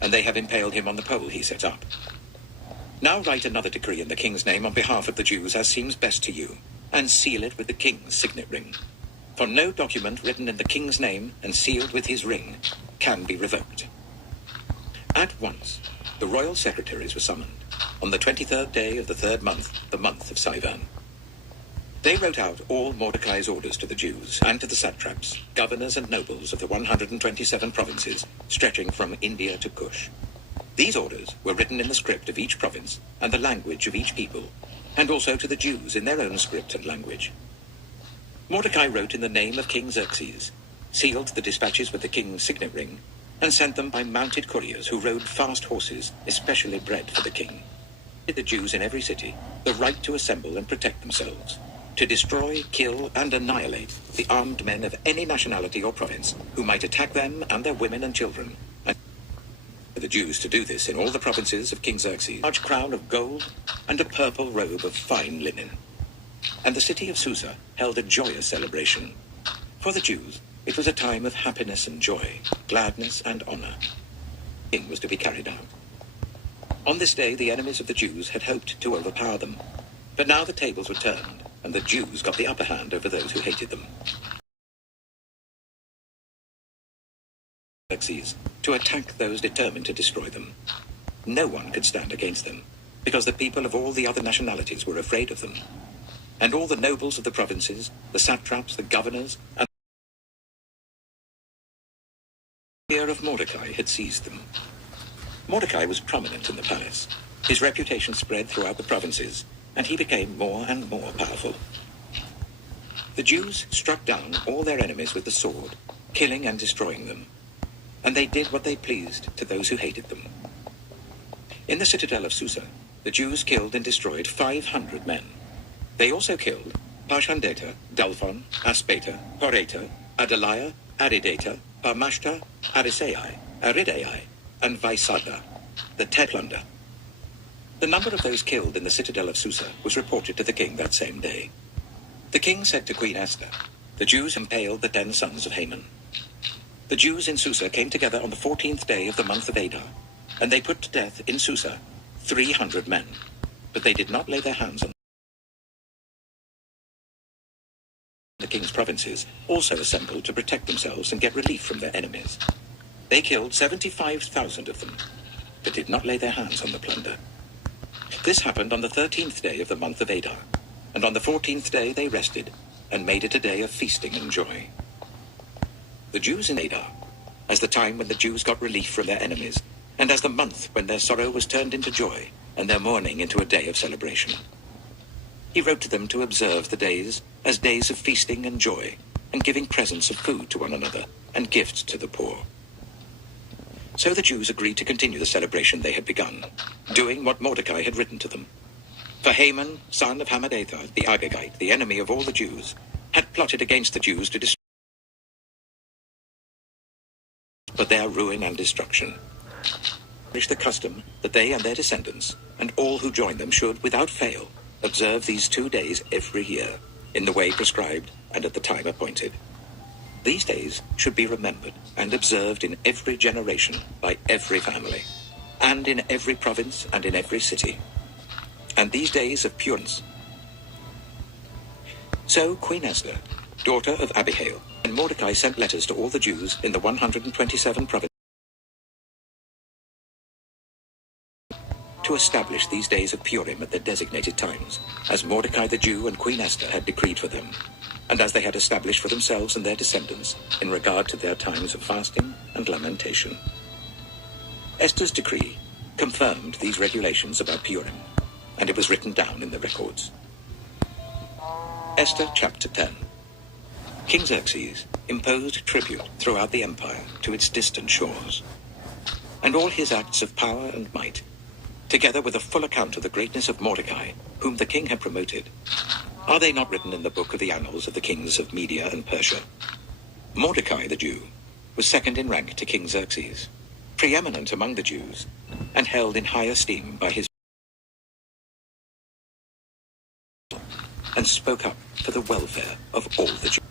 and they have impaled him on the pole he set up. Now write another decree in the king's name on behalf of the Jews as seems best to you, and seal it with the king's signet ring. For no document written in the king's name and sealed with his ring can be revoked." At once, the royal secretaries were summoned, on the 23rd day of the third month, the month of Sivan. They wrote out all Mordecai's orders to the Jews and to the satraps, governors and nobles of the 127 provinces stretching from India to Kush. These orders were written in the script of each province and the language of each people, and also to the Jews in their own script and language. Mordecai wrote in the name of King Xerxes, sealed the dispatches with the king's signet ring, and sent them by mounted couriers who rode fast horses, especially bred for the king. The Jews in every city the right to assemble and protect themselves, to destroy, kill, and annihilate the armed men of any nationality or province who might attack them and their women and children, and for the Jews to do this in all the provinces of King Xerxes, a large crown of gold and a purple robe of fine linen. And the city of Susa held a joyous celebration. For the Jews, it was a time of happiness and joy, gladness and honor. The king was to be carried out. On this day, the enemies of the Jews had hoped to overpower them, but now the tables were turned, and the Jews got the upper hand over those who hated them. Xerxes to attack those determined to destroy them. No one could stand against them, because the people of all the other nationalities were afraid of them. And all the nobles of the provinces, the satraps, the governors, and the fear of Mordecai had seized them. Mordecai was prominent in the palace. His reputation spread throughout the provinces, and he became more and more powerful. The Jews struck down all their enemies with the sword, killing and destroying them. And they did what they pleased to those who hated them. In the citadel of Susa, the Jews killed and destroyed 500 men. They also killed Parshandata, Dalphon, Aspata, Poreta, Adaliah, Aridata, Parmashta, Arisai, Aridai, and Vaisada, the Teplunder. The number of those killed in the citadel of Susa was reported to the king that same day. The king said to Queen Esther, "The Jews impaled the 10 sons of Haman." The Jews in Susa came together on the 14th day of the month of Adar, and they put to death in Susa 300 men, but they did not lay their hands on them. The king's provinces also assembled to protect themselves and get relief from their enemies. They killed 75,000 of them, but did not lay their hands on the plunder. This happened on the 13th day of the month of Adar, and on the 14th day they rested and made it a day of feasting and joy. The Jews in Adar, as the time when the Jews got relief from their enemies, and as the month when their sorrow was turned into joy and their mourning into a day of celebration. He wrote to them to observe the days as days of feasting and joy, and giving presents of food to one another and gifts to the poor. So the Jews agreed to continue the celebration they had begun, doing what Mordecai had written to them. For Haman, son of Hammedatha, the Agagite, the enemy of all the Jews, had plotted against the Jews to destroy their ruin and destruction. The custom that they and their descendants, and all who join them, should, without fail, observe these 2 days every year, in the way prescribed and at the time appointed. These days should be remembered and observed in every generation by every family, and in every province and in every city. And these days of pureness. So Queen Esther, daughter of Abihail, and Mordecai sent letters to all the Jews in the 127 provinces to establish these days of Purim at their designated times, as Mordecai the Jew and Queen Esther had decreed for them, and as they had established for themselves and their descendants in regard to their times of fasting and lamentation. Esther's decree confirmed these regulations about Purim, and it was written down in the records. Esther chapter 10. King Xerxes imposed tribute throughout the empire to its distant shores, and all his acts of power and might, together with a full account of the greatness of Mordecai, whom the king had promoted, are they not written in the book of the annals of the kings of Media and Persia? Mordecai the Jew was second in rank to King Xerxes, preeminent among the Jews, and held in high esteem by his and spoke up for the welfare of all the Jews.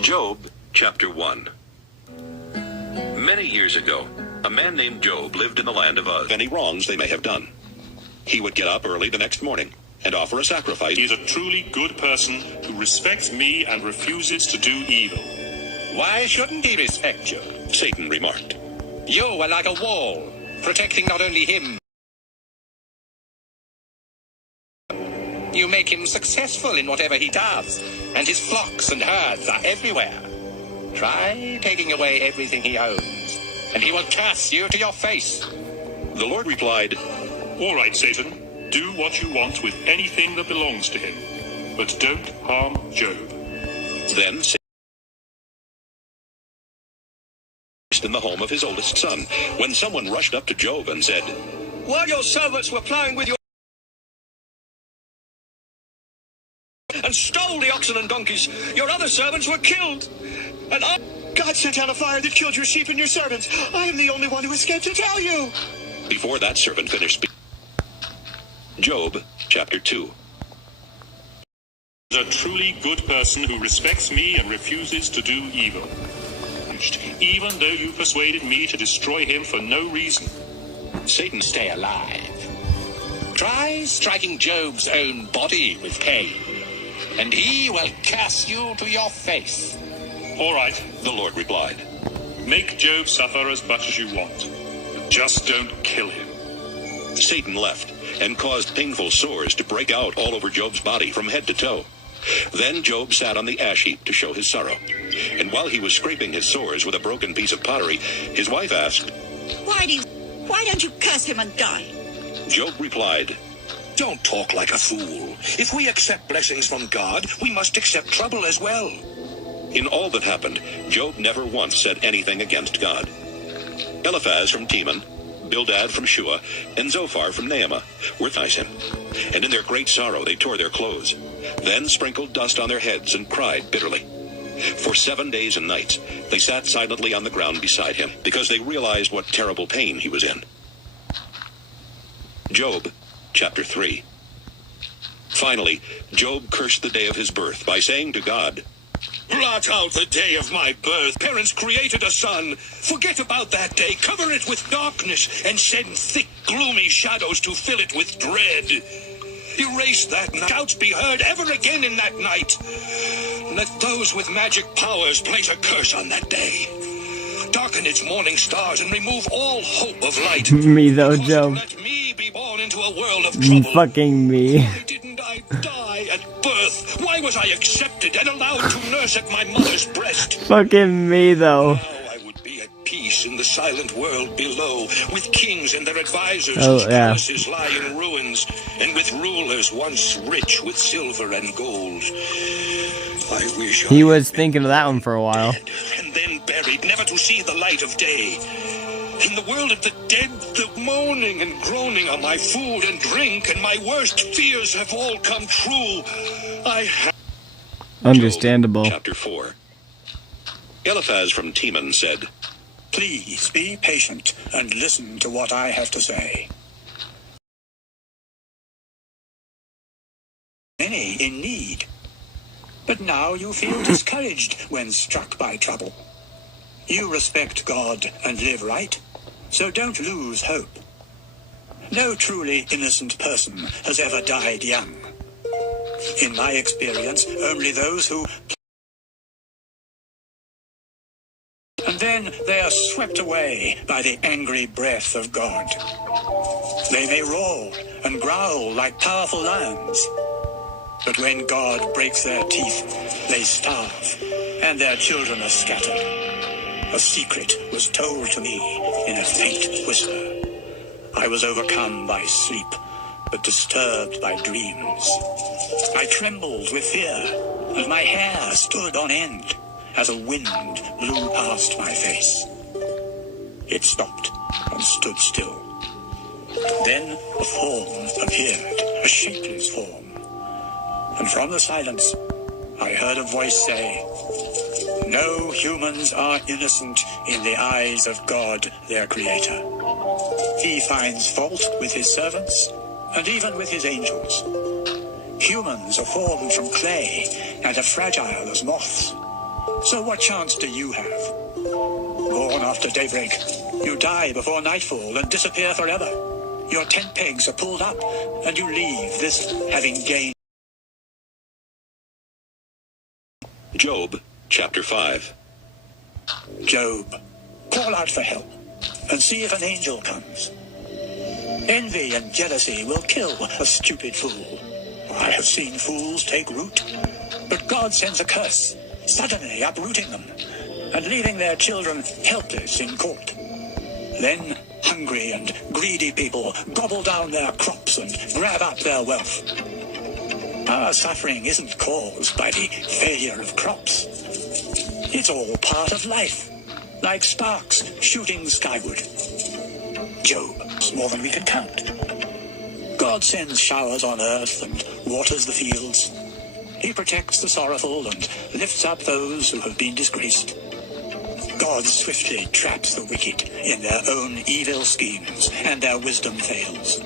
Job, chapter 1. Many years ago, a man named Job lived in the land of Uz. Any wrongs they may have done. He would get up early the next morning, and offer a sacrifice. He is a truly good person who respects me and refuses to do evil. Why shouldn't he respect you? Satan remarked. You are like a wall, protecting not only him. You make him successful in whatever he does, and his flocks and herds are everywhere. Try taking away everything he owns, and he will curse you to your face. The Lord replied, All right, Satan, do what you want with anything that belongs to him, but don't harm Job. Then Satan in the home of his oldest son, when someone rushed up to Job and said, While your servants were plowing with your and stole the oxen and donkeys, your other servants were killed. And God sent down a fire that killed your sheep and your servants. I am the only one who escaped to tell you. Before that servant finished speaking. Job, chapter 2. He is a truly good person who respects me and refuses to do evil. Even though you persuaded me to destroy him for no reason. Satan, stay alive. Try striking Job's own body with Cain, and he will curse you to your face. All right, The Lord replied. make Job suffer as much as you want, but just don't kill him. Satan left and caused painful sores to break out all over Job's body from head to toe. Then Job sat on the ash heap to show his sorrow. And while he was scraping his sores with a broken piece of pottery, his wife asked, Why don't you curse him and die? Job replied, Don't talk like a fool. If we accept blessings from God, we must accept trouble as well. In all that happened, Job never once said anything against God. Eliphaz from Teman, Bildad from Shua, and Zophar from Naamah were him. And in their great sorrow they tore their clothes, then sprinkled dust on their heads and cried bitterly. For 7 days and nights they sat silently on the ground beside him, because they realized what terrible pain he was in. Job, chapter 3. Finally, Job cursed the day of his birth by saying to God, Blot out the day of my birth. Parents created a son. Forget about that day. Cover it with darkness and send thick, gloomy shadows to fill it with dread. Erase that night. Shouts be heard ever again in that night. Let those with magic powers place a curse on that day. Darken its morning stars and remove all hope of light. Me though, Because Joe. Let me be born into a world of trouble. Fucking me. Why didn't I die at birth? Why was I accepted and allowed to nurse at my mother's breast? Fucking me though. Now I would be at peace in the silent world below, with kings and their advisors Oh, whose yeah. palaces lie in ruins, and with rulers once rich with silver and gold. I wish He I was had thinking of that one for a been while. dead, and then buried, never to see the light of day. In the world of the dead, the moaning and groaning are my food and drink, and my worst fears have all come true. I have Understandable. Job, chapter 4. Eliphaz from Teman said, Please be patient and listen to what I have to say. Many in need. But now you feel discouraged when struck by trouble. You respect God and live right, so don't lose hope. No truly innocent person has ever died young. In my experience, only those who... And then they are swept away by the angry breath of God. They may roar and growl like powerful lions, but when God breaks their teeth, they starve, and their children are scattered. A secret was told to me in a faint whisper. I was overcome by sleep, but disturbed by dreams. I trembled with fear, and my hair stood on end as a wind blew past my face. It stopped and stood still. Then a form appeared, a shapeless form. And from the silence, I heard a voice say, No humans are innocent in the eyes of God, their creator. He finds fault with his servants and even with his angels. Humans are formed from clay and are fragile as moths. So what chance do you have? Born after daybreak, you die before nightfall and disappear forever. Your tent pegs are pulled up, and you leave this having gained. Job, chapter 5. Job, call out for help, and see if an angel comes. Envy and jealousy will kill a stupid fool. I have seen fools take root, but God sends a curse, suddenly uprooting them, and leaving their children helpless in court. Then hungry and greedy people gobble down their crops and grab up their wealth. Our suffering isn't caused by the failure of crops. It's all part of life, like sparks shooting skyward. Job, it's more than we can count. God sends showers on earth and waters the fields. He protects the sorrowful and lifts up those who have been disgraced. God swiftly traps the wicked in their own evil schemes, and their wisdom fails.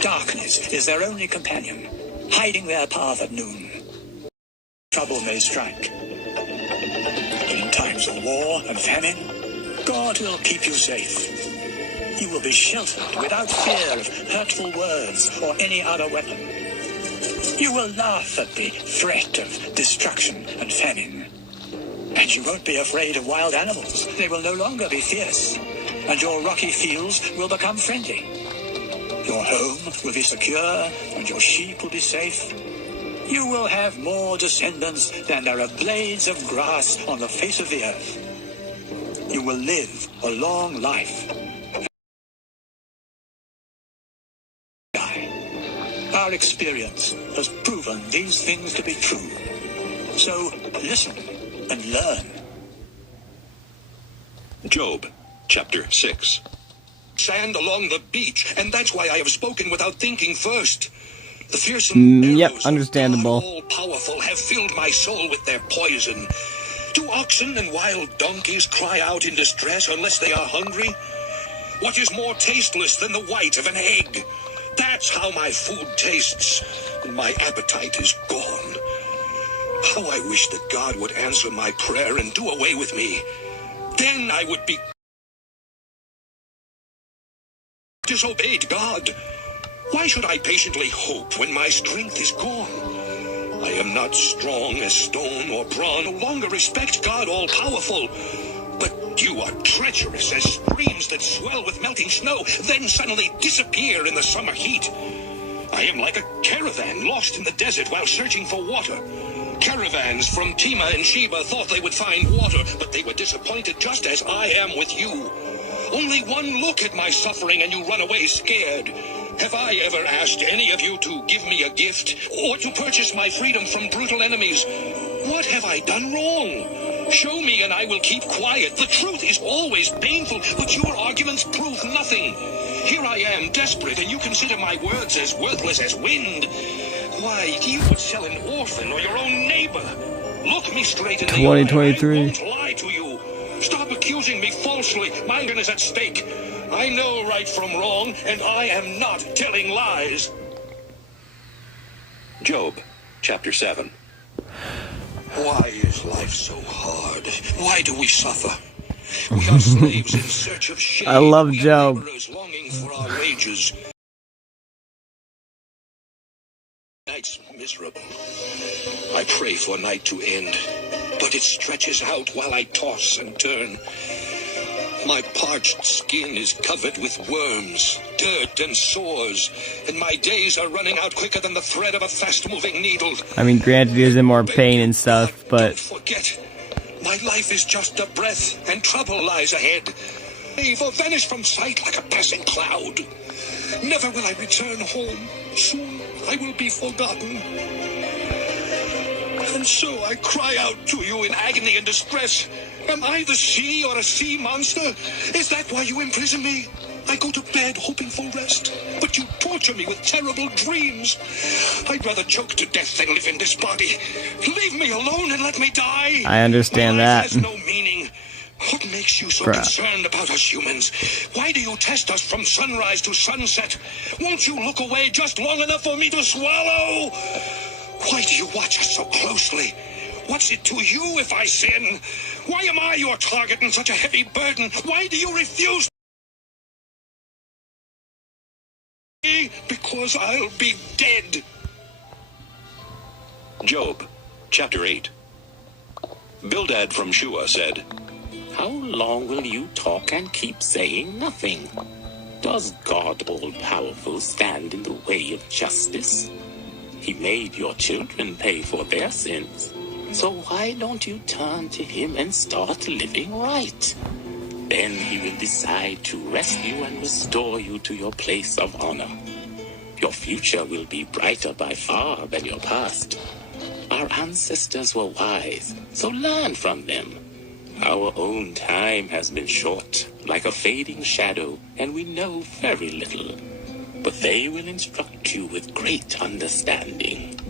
Darkness is their only companion, hiding their path at noon. Trouble may strike. In times of war and famine, God will keep you safe. You will be sheltered without fear of hurtful words or any other weapon. You will laugh at the threat of destruction and famine. And you won't be afraid of wild animals. They will no longer be fierce. And your rocky fields will become friendly. Your home will be secure, and your sheep will be safe. You will have more descendants than there are blades of grass on the face of the earth. You will live a long life. Our experience has proven these things to be true. So listen and learn. Job, chapter 6. Sand along the beach, and that's why I have spoken without thinking first. The fearsome Yep, arrows understandable. of God all-powerful have filled my soul with their poison. Do oxen and wild donkeys cry out in distress unless they are hungry? What is more tasteless than the white of an egg? That's how my food tastes, and my appetite is gone. How I wish that God would answer my prayer and do away with me. Then I would be disobeyed God. Why should I patiently hope when my strength is gone? I am not strong as stone or brawn, no longer respect God all-powerful. But you are treacherous as streams that swell with melting snow, then suddenly disappear in the summer heat. I am like a caravan lost in the desert while searching for water. Caravans from Tema and Sheba thought they would find water, but they were disappointed just as I am with you. Only one look at my suffering and you run away scared. Have I ever asked any of you to give me a gift or to purchase my freedom from brutal enemies? What have I done wrong? Show me and I will keep quiet. The truth is always painful, but your arguments prove nothing. Here I am, desperate, and you consider my words as worthless as wind. Why, you would sell an orphan or your own neighbor. Look me straight in the eye. 2023. I won't lie to you. Stop accusing me falsely. My honor is at stake. I know right from wrong, and I am not telling lies. Job, chapter 7. Why is life so hard? Why do we suffer? We are slaves in search of shame. I love We are Job. laborers longing for our wages. Night's miserable. I pray for night to end, but it stretches out while I toss and turn. My parched skin is covered with worms, dirt, and sores, and my days are running out quicker than the thread of a fast-moving needle. I mean, granted, he was in more pain and stuff, Don't but forget, my life is just a breath, and trouble lies ahead. Leave or vanish from sight like a passing cloud. Never will I return home. Soon I will be forgotten. And so I cry out to you in agony and distress. Am I the sea or a sea monster? Is that why you imprison me? I go to bed hoping for rest, but you torture me with terrible dreams. I'd rather choke to death than live in this body. Leave me alone and let me die. I understand My life that. has no meaning. What makes you so Bruh. concerned about us humans? Why do you test us from sunrise to sunset? Won't you look away just long enough for me to swallow? Why do you watch us so closely? What's it to you if I sin? Why am I your target and such a heavy burden? Why do you refuse because I'll be dead. Job, chapter 8. Bildad from Shua said, How long will you talk and keep saying nothing? Does God all-powerful stand in the way of justice? He made your children pay for their sins. So why don't you turn to him and start living right? Then he will decide to rescue and restore you to your place of honor. Your future will be brighter by far than your past. Our ancestors were wise, so learn from them. Our own time has been short, like a fading shadow, and we know very little. But they will instruct you with great understanding.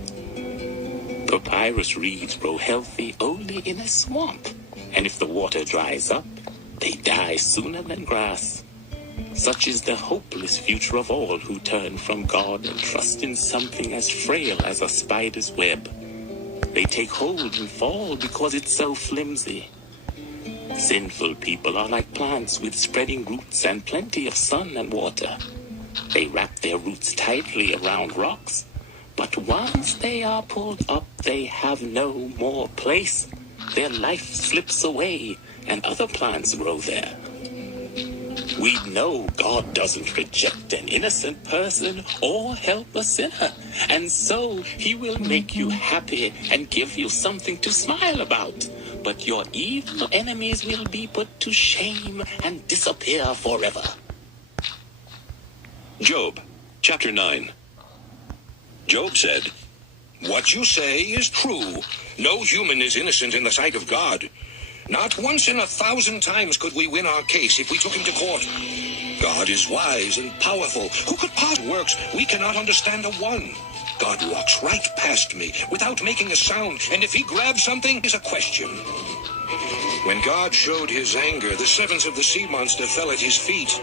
Papyrus reeds grow healthy only in a swamp, and if the water dries up, they die sooner than grass. Such is the hopeless future of all who turn from God and trust in something as frail as a spider's web. They take hold and fall because it's so flimsy. Sinful people are like plants with spreading roots and plenty of sun and water. They wrap their roots tightly around rocks, but once they are pulled up, they have no more place. Their life slips away, and other plants grow there. We know God doesn't reject an innocent person or help a sinner, and so he will make you happy and give you something to smile about. But your evil enemies will be put to shame and disappear forever. Job, chapter 9. Job said, What you say is true. No human is innocent in the sight of God. Not once in 1,000 times could we win our case if we took him to court. God is wise and powerful. Who could possibly works? We cannot understand a one. God walks right past me without making a sound, and if he grabs something, is a question. When God showed his anger, the servants of the sea monster fell at his feet.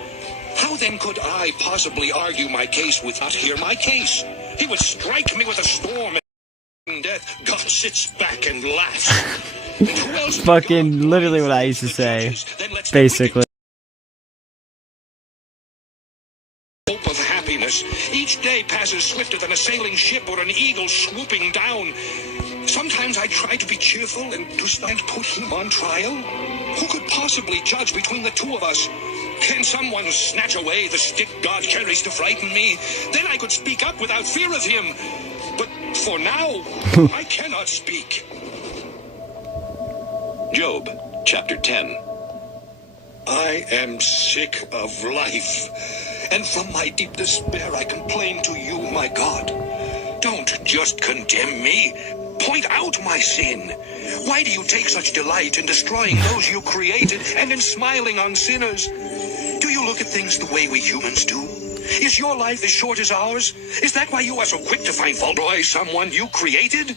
How then could I possibly argue my case without hear my case? He would strike me with a storm and death. God sits back and laughs. And who else? Fucking literally what I used to say. Basically. Hope of happiness. Each day passes swifter than a sailing ship or an eagle swooping down. Sometimes I try to be cheerful and to put him on trial. Who could possibly judge between the two of us? Can someone snatch away the stick God carries to frighten me? Then I could speak up without fear of him. But for now, I cannot speak. Job, chapter 10. I am sick of life, and from my deep despair I complain to you, my God. Don't just condemn me. Point out my sin. Why do you take such delight in destroying those you created and in smiling on sinners? Do you look at things the way we humans do? Is your life as short as ours? Is that why you are so quick to find fault by someone you created?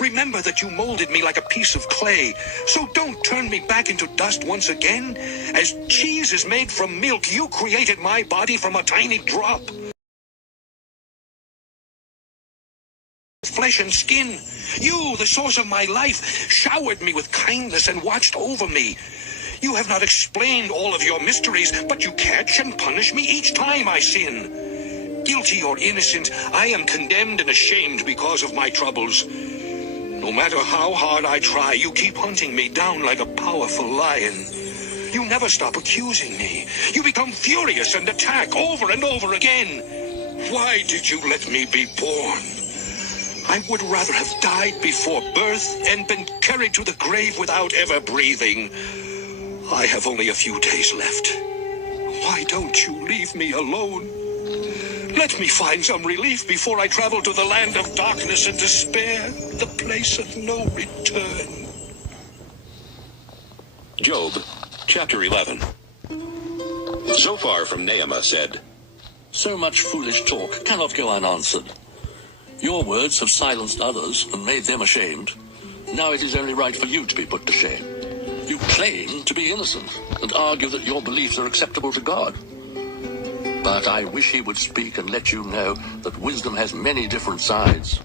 Remember that you molded me like a piece of clay, so don't turn me back into dust once again. As cheese is made from milk, you created my body from a tiny drop. Flesh and skin. You, the source of my life, showered me with kindness and watched over me. You have not explained all of your mysteries, but you catch and punish me each time I sin. Guilty or innocent, I am condemned and ashamed because of my troubles. No matter how hard I try, you keep hunting me down like a powerful lion. You never stop accusing me. You become furious and attack over and over again. Why did you let me be born? I would rather have died before birth and been carried to the grave without ever breathing. I have only a few days left. Why don't you leave me alone? Let me find some relief before I travel to the land of darkness and despair, the place of no return. Job, chapter 11. Zophar from Naamah said, So much foolish talk cannot go unanswered. Your words have silenced others and made them ashamed. Now it is only right for you to be put to shame. You claim to be innocent and argue that your beliefs are acceptable to God. But I wish he would speak and let you know that wisdom has many different sides.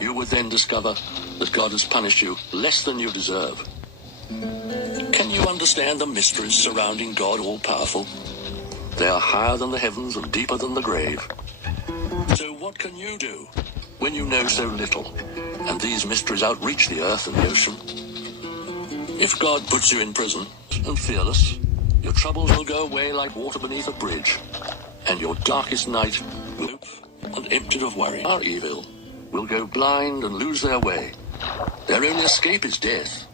You would then discover that God has punished you less than you deserve. Can you understand the mysteries surrounding God all-powerful? They are higher than the heavens and deeper than the grave. what can you do when you know so little, and these mysteries outreach the earth and the ocean? If God puts you in prison and fearless, your troubles will go away like water beneath a bridge, and your darkest night will and emptied of worry. Our evil will go blind and lose their way. Their only escape is death.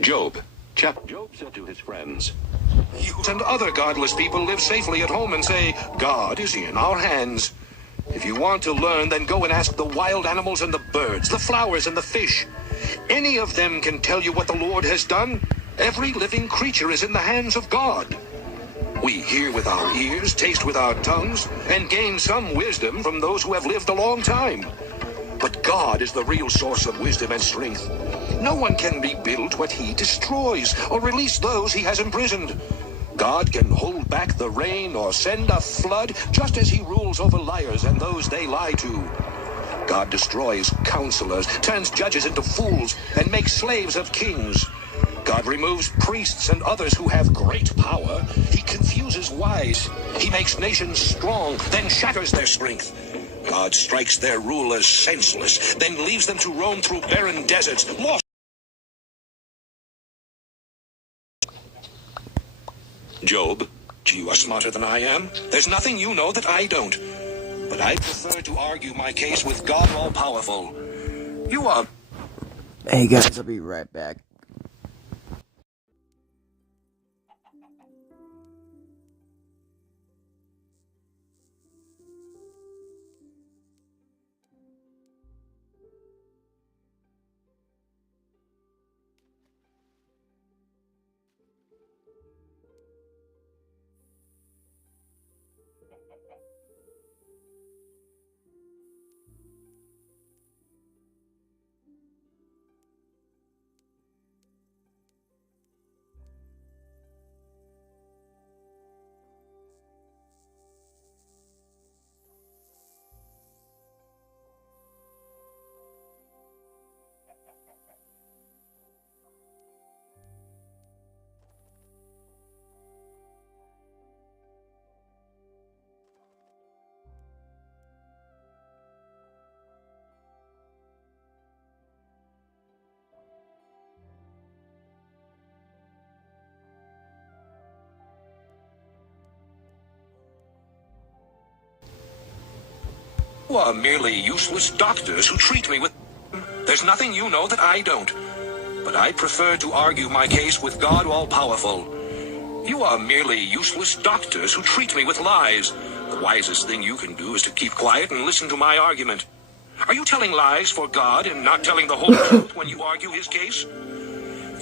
Job said to his friends, "You and other godless people live safely at home and say, 'God is in our hands.' If you want to learn, then go and ask the wild animals and the birds, the flowers and the fish. Any of them can tell you what the Lord has done. Every living creature is in the hands of God. We hear with our ears, taste with our tongues, and gain some wisdom from those who have lived a long time. But God is the real source of wisdom and strength. No one can rebuild what he destroys or release those he has imprisoned. God can hold back the rain or send a flood just as he rules over liars and those they lie to. God destroys counselors, turns judges into fools, and makes slaves of kings. God removes priests and others who have great power. He confuses wise. He makes nations strong, then shatters their strength. God strikes their rulers senseless, then leaves them to roam through barren deserts, lost. Job, you are smarter than I am. There's nothing you know that I don't. But I prefer to argue my case with God all-powerful. You are... Hey guys, I'll be right back. You are merely useless doctors who treat me with... There's nothing you know that I don't. But I prefer to argue my case with God all-powerful. You are merely useless doctors who treat me with lies. The wisest thing you can do is to keep quiet and listen to my argument. Are you telling lies for God and not telling the whole truth when you argue his case?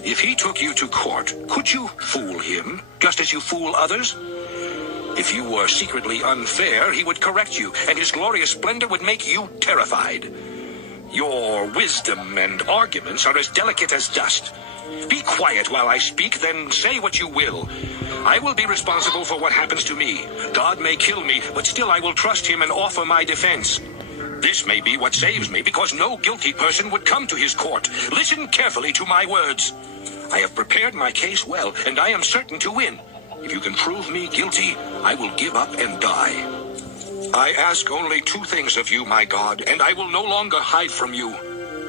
If he took you to court, could you fool him, just as you fool others? If you were secretly unfair, he would correct you, and his glorious splendor would make you terrified. Your wisdom and arguments are as delicate as dust. Be quiet while I speak, then say what you will. I will be responsible for what happens to me. God may kill me, but still I will trust him and offer my defense. This may be what saves me, because no guilty person would come to his court. Listen carefully to my words. I have prepared my case well, and I am certain to win. If you can prove me guilty, I will give up and die. I ask only two things of you, my God, and I will no longer hide from you.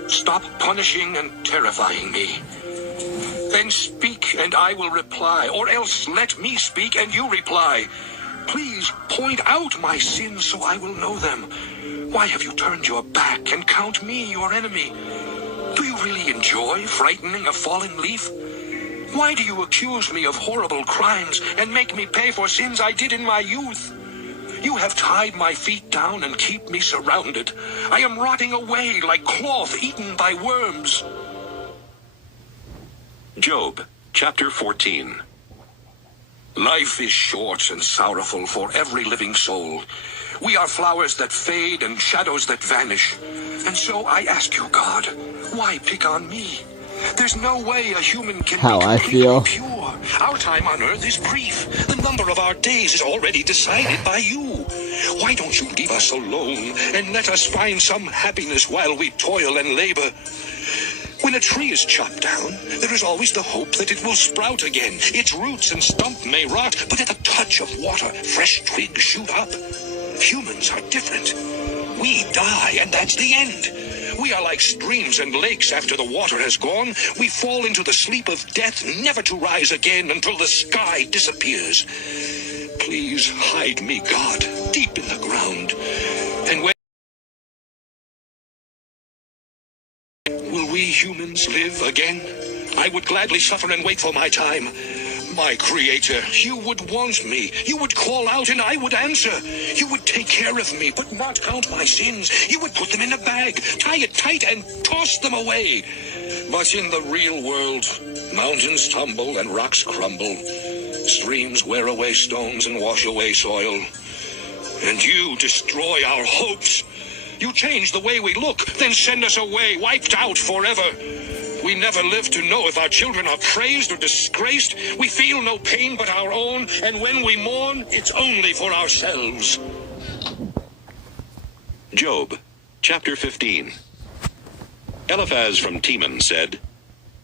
Stop punishing and terrifying me. Then speak, and I will reply, or else let me speak, and you reply. Please point out my sins so I will know them. Why have you turned your back and count me your enemy? Do you really enjoy frightening a falling leaf? Why do you accuse me of horrible crimes and make me pay for sins I did in my youth? You have tied my feet down and keep me surrounded. I am rotting away like cloth eaten by worms. Job, chapter 14. Life is short and sorrowful for every living soul. We are flowers that fade and shadows that vanish. And so I ask you, God, why pick on me? There's no way a human can be completely pure. Our time on earth is brief. The number of our days is already decided by you. Why don't you leave us alone and let us find some happiness while we toil and labor? When a tree is chopped down, there is always the hope that it will sprout again. Its roots and stump may rot, but at a touch of water, fresh twigs shoot up. Humans are different. We die, and that's the end. We are like streams and lakes after the water has gone. We fall into the sleep of death, never to rise again until the sky disappears. Please hide me, God, deep in the ground. And when will we humans live again? I would gladly suffer and wait for my time. My Creator, you would want me. You would call out and I would answer. You would take care of me, but not count my sins. You would put them in a bag, tie it tight, and toss them away. But in the real world, mountains tumble and rocks crumble. Streams wear away stones and wash away soil. And you destroy our hopes. You change the way we look, then send us away, wiped out forever. We never live to know if our children are praised or disgraced. We feel no pain but our own, and when we mourn, it's only for ourselves. Job, chapter 15. Eliphaz from Teman said,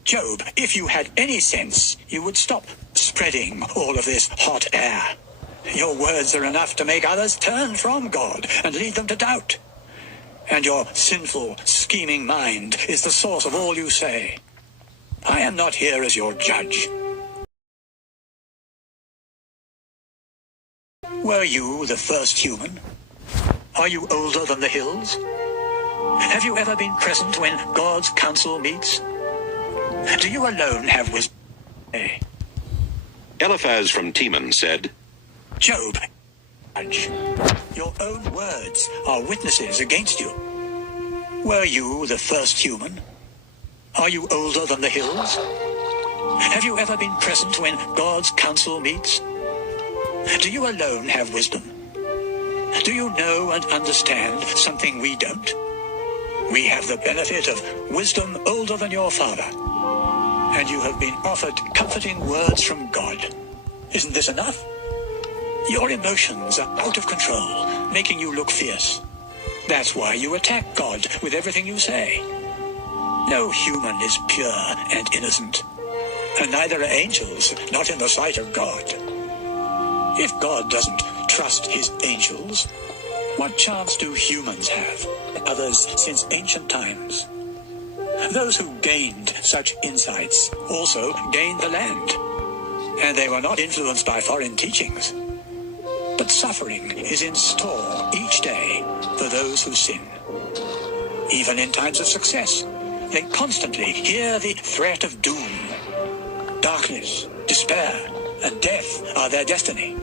Job, if you had any sense, you would stop spreading all of this hot air. Your words are enough to make others turn from God and lead them to doubt. And your sinful, scheming mind is the source of all you say. I am not here as your judge. Were you the first human? Are you older than the hills? Have you ever been present when God's council meets? Do you alone have wisdom? Eliphaz from Teman said, Job, judge. Your own words are witnesses against you. Were you the first human? Are you older than the hills? Have you ever been present when God's council meets? Do you alone have wisdom? Do you know and understand something we don't? We have the benefit of wisdom older than your father. And you have been offered comforting words from God. Isn't this enough? Your emotions are out of control, making you look fierce. That's why you attack God with everything you say. No human is pure and innocent, and neither are angels, not in the sight of God. If God doesn't trust his angels, what chance do humans have? Others since ancient times. Those who gained such insights also gained the land, and they were not influenced by foreign teachings. But suffering is in store each day for those who sin. Even in times of success, they constantly hear the threat of doom. Darkness, despair, and death are their destiny.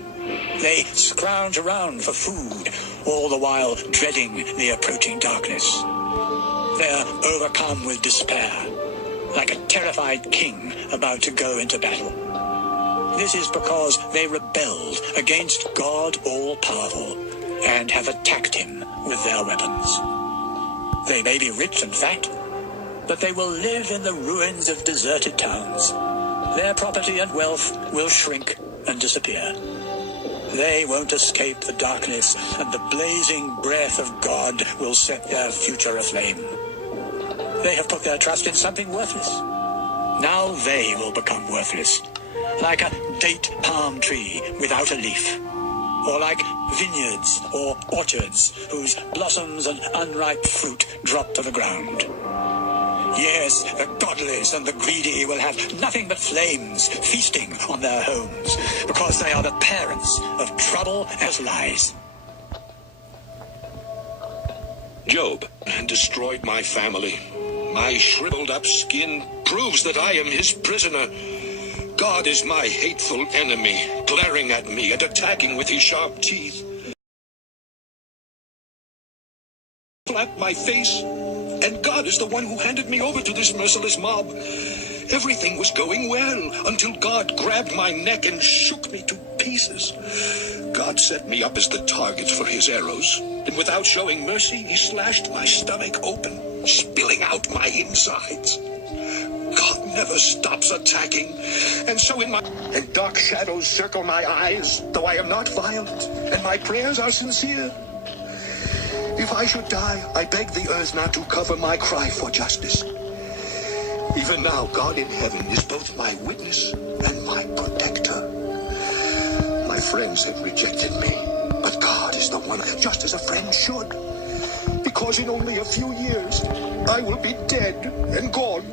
They scrounge around for food, all the while dreading the approaching darkness. They are overcome with despair, like a terrified king about to go into battle. This is because they rebelled against God all-powerful and have attacked him with their weapons. They may be rich and fat, but they will live in the ruins of deserted towns. Their property and wealth will shrink and disappear. They won't escape the darkness, and the blazing breath of God will set their future aflame. They have put their trust in something worthless. Now they will become worthless, like a date palm tree without a leaf, or like vineyards or orchards whose blossoms and unripe fruit drop to the ground. Yes, the godless and the greedy will have nothing but flames feasting on their homes, because they are the parents of trouble as lies. Job, And destroyed my family. My shriveled up skin proves that I am his prisoner. God is my hateful enemy, glaring at me and attacking with his sharp teeth. Slapped my face, and God is the one who handed me over to this merciless mob. Everything was going well until God grabbed my neck and shook me to pieces. God set me up as the target for his arrows, and without showing mercy, he slashed my stomach open, spilling out my insides. God never stops attacking, and so and dark shadows circle my eyes, though I am not violent, and my prayers are sincere. If I should die, I beg the earth not to cover my cry for justice. Even now, God in heaven is both my witness and my protector. My friends have rejected me, but God is the one, just as a friend should. Because in only a few years, I will be dead and gone.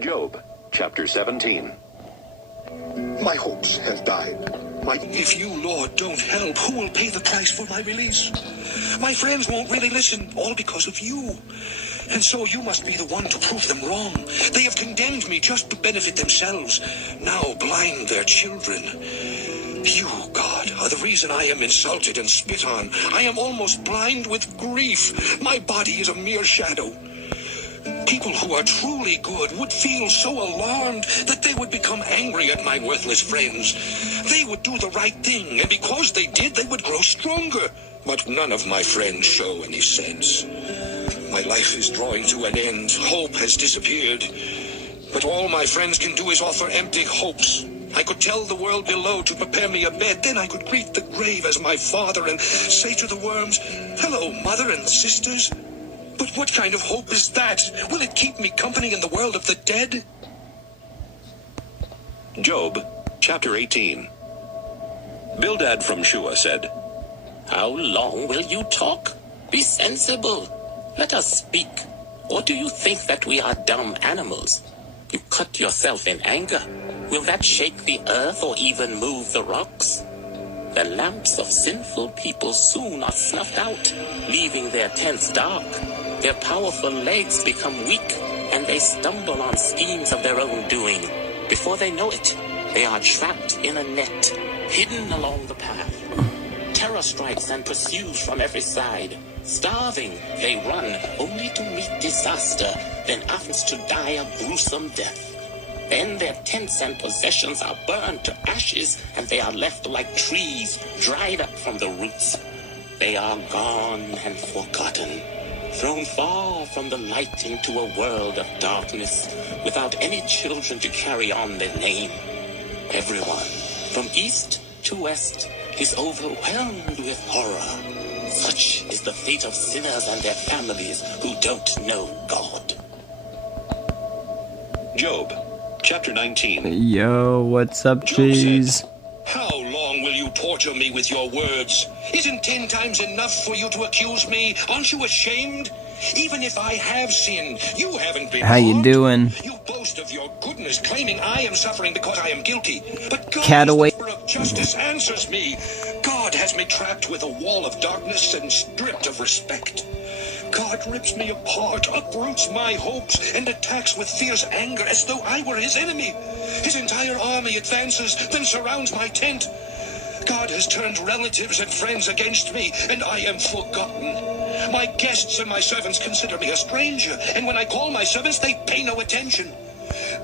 Job, chapter 17. My hopes have died. If you, Lord, don't help, who will pay the price for my release? My friends won't really listen, all because of you. And so you must be the one to prove them wrong. They have condemned me just to benefit themselves, now blind their children. You, God, are the reason I am insulted and spit on. I am almost blind with grief. My body is a mere shadow. People who are truly good would feel so alarmed that they would become angry at my worthless friends. They would do the right thing, and because they did, they would grow stronger. But none of my friends show any sense. My life is drawing to an end. Hope has disappeared. But all my friends can do is offer empty hopes. I could tell the world below to prepare me a bed. Then I could greet the grave as my father and say to the worms, "Hello, mother and sisters." But what kind of hope is that? Will it keep me company in the world of the dead? Job, chapter 18. Bildad from Shua said, How long will you talk? Be sensible. Let us speak. Or do you think that we are dumb animals? You cut yourself in anger. Will that shake the earth or even move the rocks? The lamps of sinful people soon are snuffed out, leaving their tents dark. Their powerful legs become weak, and they stumble on schemes of their own doing. Before they know it, they are trapped in a net, hidden along the path. Terror strikes and pursues from every side. Starving, they run, only to meet disaster, then after to die a gruesome death. Then their tents and possessions are burned to ashes, and they are left like trees, dried up from the roots. They are gone and forgotten, thrown far from the light into a world of darkness, without any children to carry on their name. Everyone, from east to west, is overwhelmed with horror. Such is the fate of sinners and their families who don't know God. Job, chapter 19. Yo, what's up, cheese? How long will you torture me with your words? Isn't 10 times enough for you to accuse me? Aren't you ashamed? Even if I have sinned, you haven't been How you harmed. doing? You boast of your goodness, claiming I am suffering because I am guilty. But God, Cat away. the Lord of justice, answers me. God has me trapped with a wall of darkness and stripped of respect. God rips me apart, uproots my hopes, and attacks with fierce anger as though I were his enemy. His entire army advances, then surrounds my tent. God has turned relatives and friends against me, and I am forgotten. My guests and my servants consider me a stranger, and when I call my servants, they pay no attention.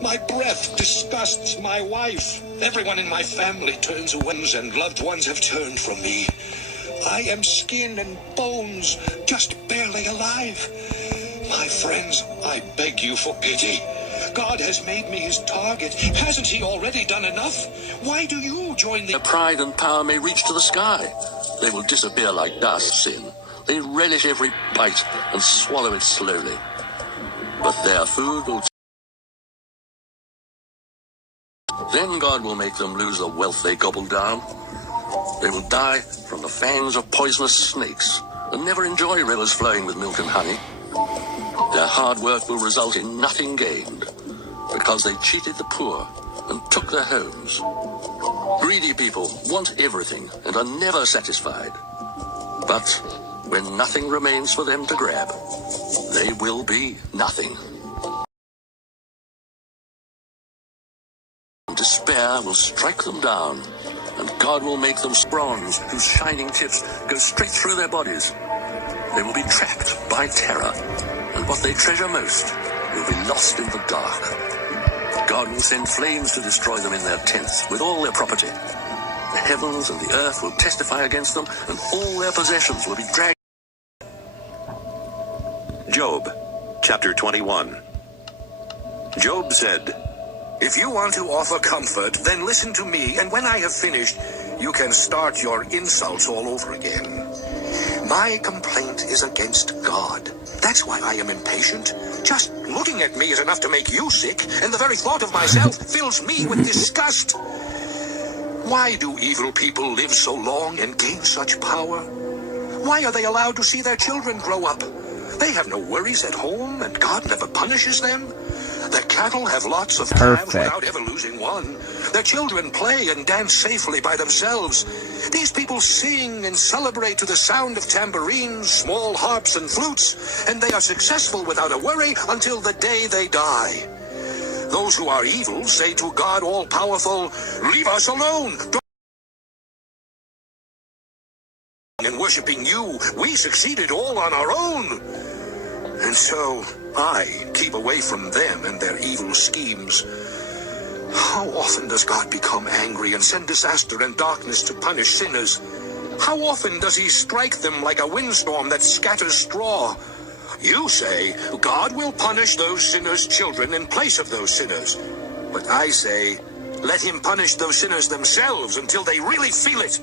My breath disgusts my wife. Everyone in my family turns away, and loved ones have turned from me. I am skin and bones, just barely alive. My friends, I beg you for pity. God has made me his target. Hasn't he already done enough? Why do you join the... Their pride and power may reach to the sky. They will disappear like dust, sin. They relish every bite and swallow it slowly. But their food will... Then God will make them lose the wealth they gobbled down. They will die from the fangs of poisonous snakes and never enjoy rivers flowing with milk and honey. Their hard work will result in nothing gained because they cheated the poor and took their homes. Greedy people want everything and are never satisfied. But when nothing remains for them to grab, they will be nothing. Despair will strike them down, and God will make them bronze whose shining tips go straight through their bodies. They will be trapped by terror, and what they treasure most will be lost in the dark. God will send flames to destroy them in their tents with all their property. The heavens and the earth will testify against them, and all their possessions will be dragged. Job, chapter 21. Job said, If you want to offer comfort, then listen to me, and when I have finished, you can start your insults all over again. My complaint is against God. That's why I am impatient. Just looking at me is enough to make you sick, and the very thought of myself fills me with disgust. Why do evil people live so long and gain such power? Why are they allowed to see their children grow up? They have no worries at home, and God never punishes them. Their cattle have lots of calves without ever losing one. Their children play and dance safely by themselves. These people sing and celebrate to the sound of tambourines, small harps, and flutes, and they are successful without a worry until the day they die. Those who are evil say to God all-powerful, "Leave us alone! In worshiping you, we succeeded all on our own." And so, I keep away from them and their evil schemes. How often does God become angry and send disaster and darkness to punish sinners? How often does he strike them like a windstorm that scatters straw? You say, God will punish those sinners' children in place of those sinners. But I say, let him punish those sinners themselves until they really feel it.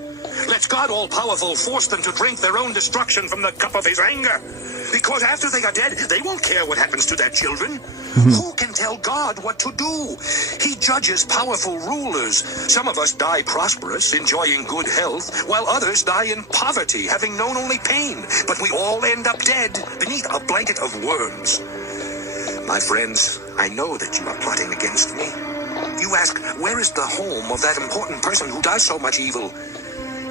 Let God all-powerful force them to drink their own destruction from the cup of his anger. Because after they are dead, they won't care what happens to their children. Who can tell God what to do? He judges powerful rulers. Some of us die prosperous, enjoying good health, while others die in poverty, having known only pain. But we all end up dead, beneath a blanket of worms. My friends, I know that you are plotting against me. You ask, where is the home of that important person who does so much evil?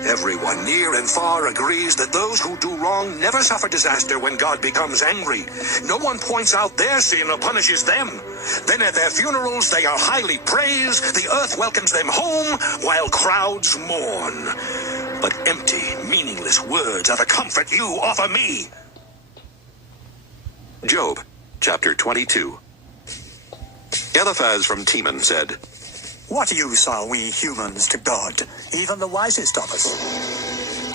Everyone near and far agrees that those who do wrong never suffer disaster when God becomes angry. No one points out their sin or punishes them. Then at their funerals they are highly praised, the earth welcomes them home, while crowds mourn. But empty, meaningless words are the comfort you offer me. Job, chapter 22. Eliphaz from Teman said, What use are we humans to God, even the wisest of us?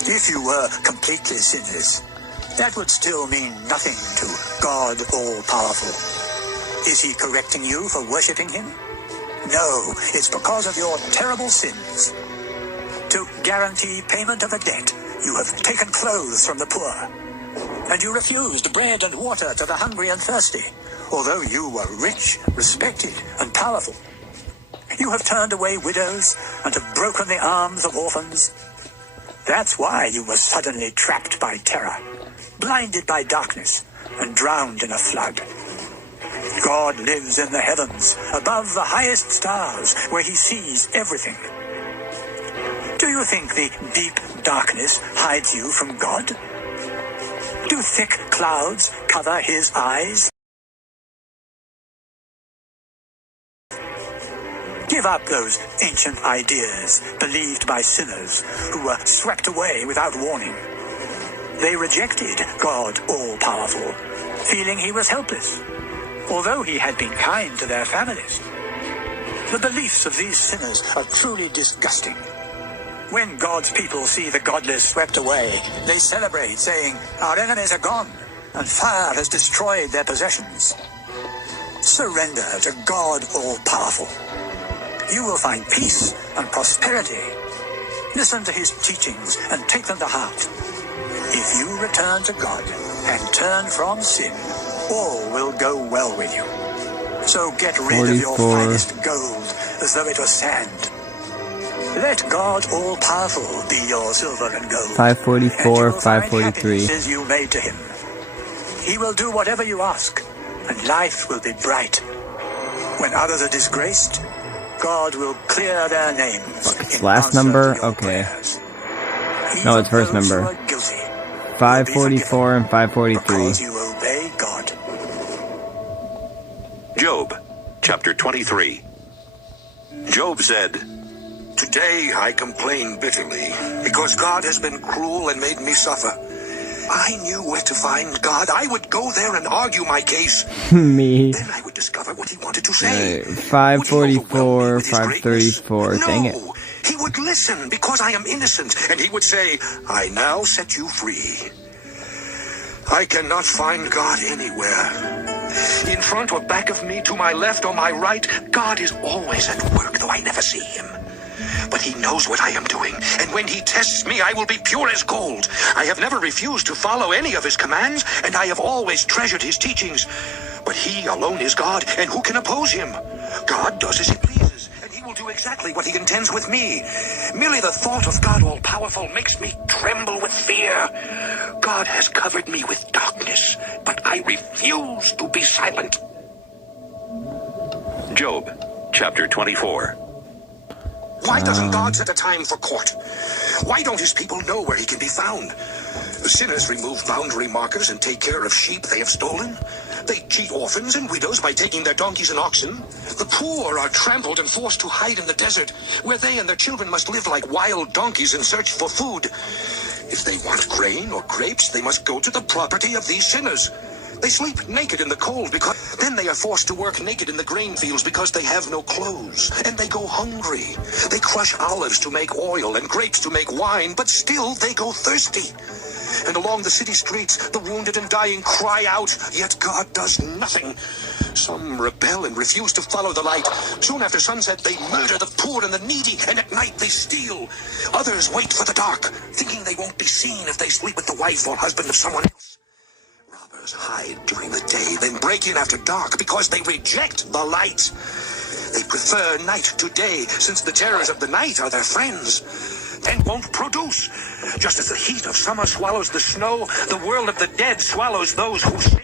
If you were completely sinless, that would still mean nothing to God all-powerful. Is he correcting you for worshipping him? No, it's because of your terrible sins. To guarantee payment of a debt, you have taken clothes from the poor, and you refused bread and water to the hungry and thirsty, although you were rich, respected, and powerful. You have turned away widows and have broken the arms of orphans. That's why you were suddenly trapped by terror, blinded by darkness, and drowned in a flood. God lives in the heavens, above the highest stars, where he sees everything. Do you think the deep darkness hides you from God? Do thick clouds cover his eyes? Give up those ancient ideas believed by sinners who were swept away without warning. They rejected God all-powerful, feeling he was helpless, although he had been kind to their families. The beliefs of these sinners are truly disgusting. When God's people see the godless swept away, they celebrate, saying, "Our enemies are gone, and fire has destroyed their possessions." Surrender to God all-powerful. You will find peace and prosperity. Listen to his teachings and take them to heart. If you return to God and turn from sin, all will go well with you. So get rid of your finest gold as though it was sand. Let God all-powerful be your silver and gold. 544, 543. And you made to him. He will do whatever you ask, and life will be bright. When others are disgraced, God will clear their names. It's last number? Okay. No, it's first number. 544 and 543. Because you obey God. Job, chapter 23. Job said, Today I complain bitterly, because God has been cruel and made me suffer. I knew where to find God. I would go there and argue my case. Me. Then I would discover what he wanted to say. 544, 534. No, Dang it. he would listen because I am innocent, and he would say, I now set you free. I cannot find God anywhere. In front or back of me, to my left or my right, God is always at work, though I never see him. But he knows what I am doing, and when he tests me, I will be pure as gold. I have never refused to follow any of his commands, and I have always treasured his teachings. But he alone is God, and who can oppose him? God does as he pleases, and he he will do exactly what he intends with me. Merely the thought of God all-powerful makes me tremble with fear. God has covered me with darkness, but I refuse to be silent. Job, chapter 24. Why doesn't God set a time for court? Why don't his people know where he can be found? The sinners remove boundary markers and take care of sheep they have stolen. They cheat orphans and widows by taking their donkeys and oxen. The poor are trampled and forced to hide in the desert, where they and their children must live like wild donkeys in search for food. If they want grain or grapes, they must go to the property of these sinners. They sleep naked in the cold because then they are forced to work naked in the grain fields because they have no clothes, and they go hungry. They crush olives to make oil and grapes to make wine, but still they go thirsty. And along the city streets, the wounded and dying cry out, yet God does nothing. Some rebel and refuse to follow the light. Soon after sunset, they murder the poor and the needy, and at night they steal. Others wait for the dark, thinking they won't be seen if they sleep with the wife or husband of someone else. Robbers hide during the day, then break in after dark because they reject the light. They prefer night to day, since the terrors of the night are their friends, and won't produce. Just as the heat of summer swallows the snow, the world of the dead swallows those who sin.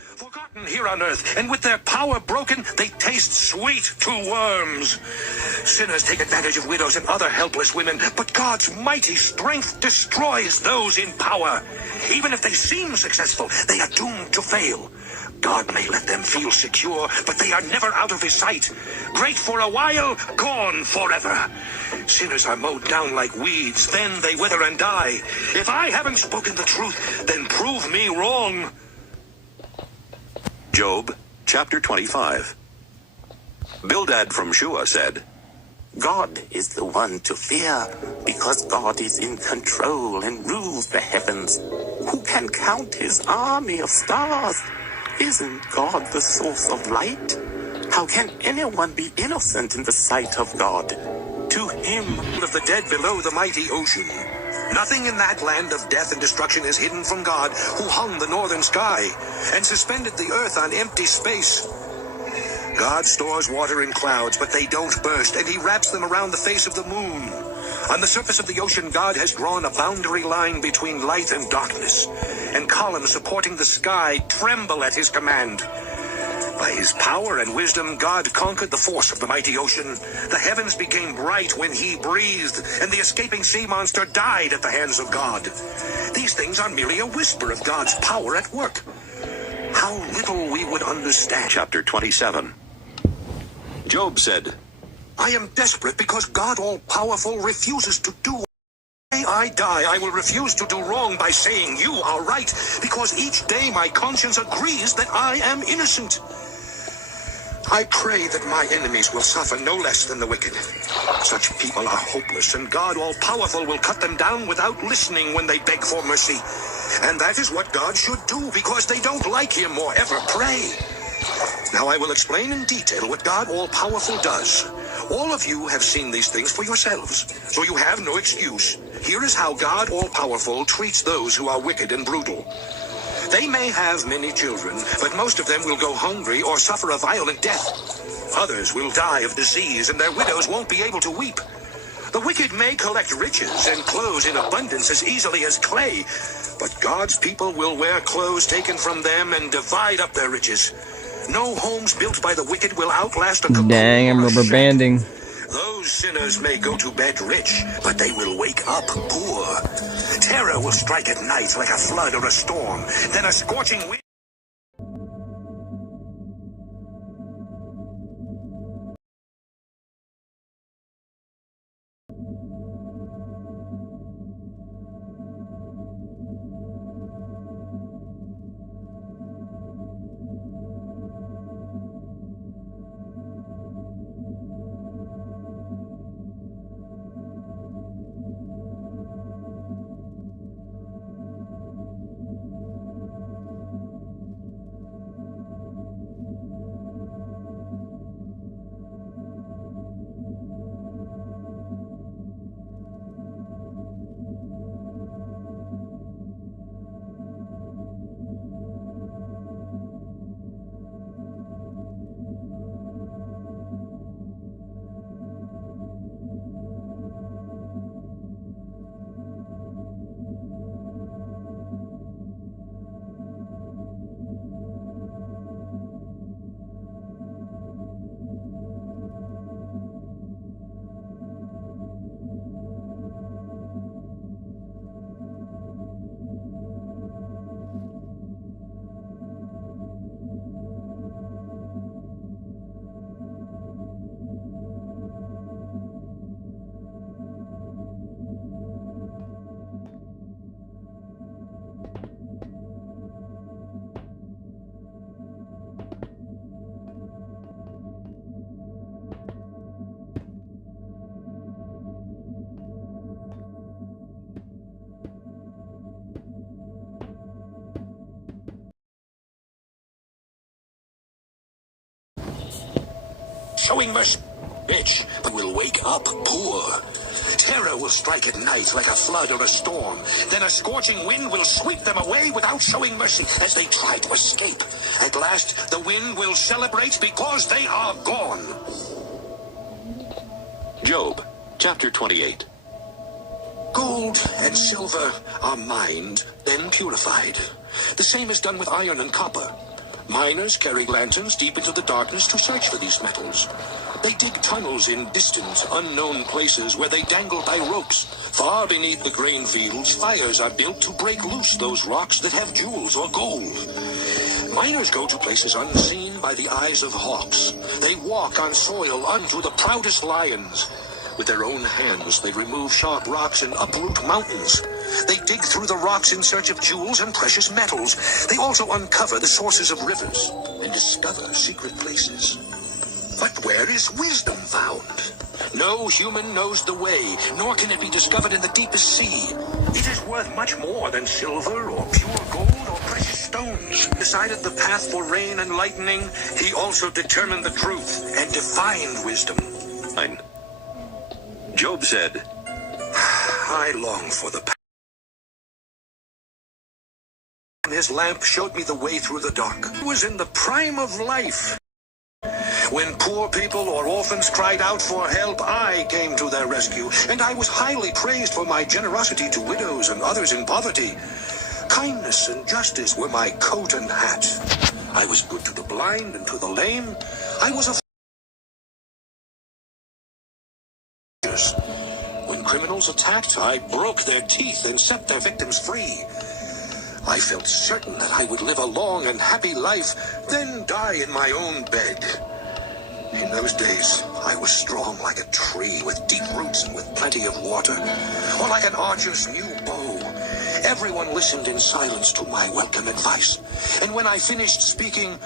Forgotten here on earth, and with their power broken, they taste sweet to worms. Sinners take advantage of widows and other helpless women, but God's mighty strength destroys those in power. Even if they seem successful, they are doomed to fail. God may let them feel secure, but they are never out of his sight. Great for a while, gone forever. Sinners are mowed down like weeds, then they wither and die. If I haven't spoken the truth, then prove me wrong. Job, chapter 25. Bildad from Shua said, God is the one to fear, because God is in control and rules the heavens. Who can count his army of stars? Isn't God the source of light? How can anyone be innocent in the sight of God? To him of the dead below the mighty ocean. Nothing in that land of death and destruction is hidden from God, who hung the northern sky and suspended the earth on empty space. God stores water in clouds, but they don't burst, and he wraps them around the face of the moon. On the surface of the ocean, God has drawn a boundary line between light and darkness, and columns supporting the sky tremble at his command. By his power and wisdom, God conquered the force of the mighty ocean. The heavens became bright when he breathed, and the escaping sea monster died at the hands of God. These things are merely a whisper of God's power at work. How little we would understand. Chapter 27. Job said, I am desperate because God all-powerful refuses to do. Day I die, I will refuse to do wrong by saying you are right, because each day my conscience agrees that I am innocent. I pray that my enemies will suffer no less than the wicked. Such people are hopeless, and God all-powerful will cut them down without listening when they beg for mercy. And that is what God should do, because they don't like him or ever pray. Now I will explain in detail what God all-powerful does. All of you have seen these things for yourselves, so you have no excuse. Here is how God all-powerful treats those who are wicked and brutal. They may have many children, but most of them will go hungry or suffer a violent death. Others will die of disease, and their widows won't be able to weep. The wicked may collect riches and clothes in abundance as easily as clay, but God's people will wear clothes taken from them and divide up their riches. No homes built by the wicked will outlast a cocoon. Dang, I'm rubber banding. Those sinners may go to bed rich, but they will wake up poor. Terror will strike at night like a flood or a storm, then a scorching wind. showing mercy. Rich will wake up poor. Terror will strike at night like a flood or a storm. Then a scorching wind will sweep them away without showing mercy as they try to escape. At last, the wind will celebrate because they are gone. Job, chapter 28. Gold and silver are mined, then purified. The same is done with iron and copper. Miners carry lanterns deep into the darkness to search for these metals. They dig tunnels in distant, unknown places where they dangle by ropes. Far beneath the grain fields, fires are built to break loose those rocks that have jewels or gold. Miners go to places unseen by the eyes of hawks. They walk on soil unto the proudest lions. With their own hands, they remove sharp rocks and uproot mountains. They dig through the rocks in search of jewels and precious metals. They also uncover the sources of rivers and discover secret places. But where is wisdom found? No human knows the way, nor can it be discovered in the deepest sea. It is worth much more than silver or pure gold or precious stones. Decided the path for rain and lightning, he also determined the truth and defined wisdom. Job said, I long for the path. His lamp showed me the way through the dark. I was in the prime of life. When poor people or orphans cried out for help, I came to their rescue, and I was highly praised for my generosity to widows and others in poverty. Kindness and justice were my coat and hat. I was good to the blind and to the lame. I was a When criminals attacked, I broke their teeth and set their victims free. I felt certain that I would live a long and happy life, then die in my own bed. In those days, I was strong like a tree with deep roots and with plenty of water, or like an archer's new bow. Everyone listened in silence to my welcome advice, and when I finished speaking,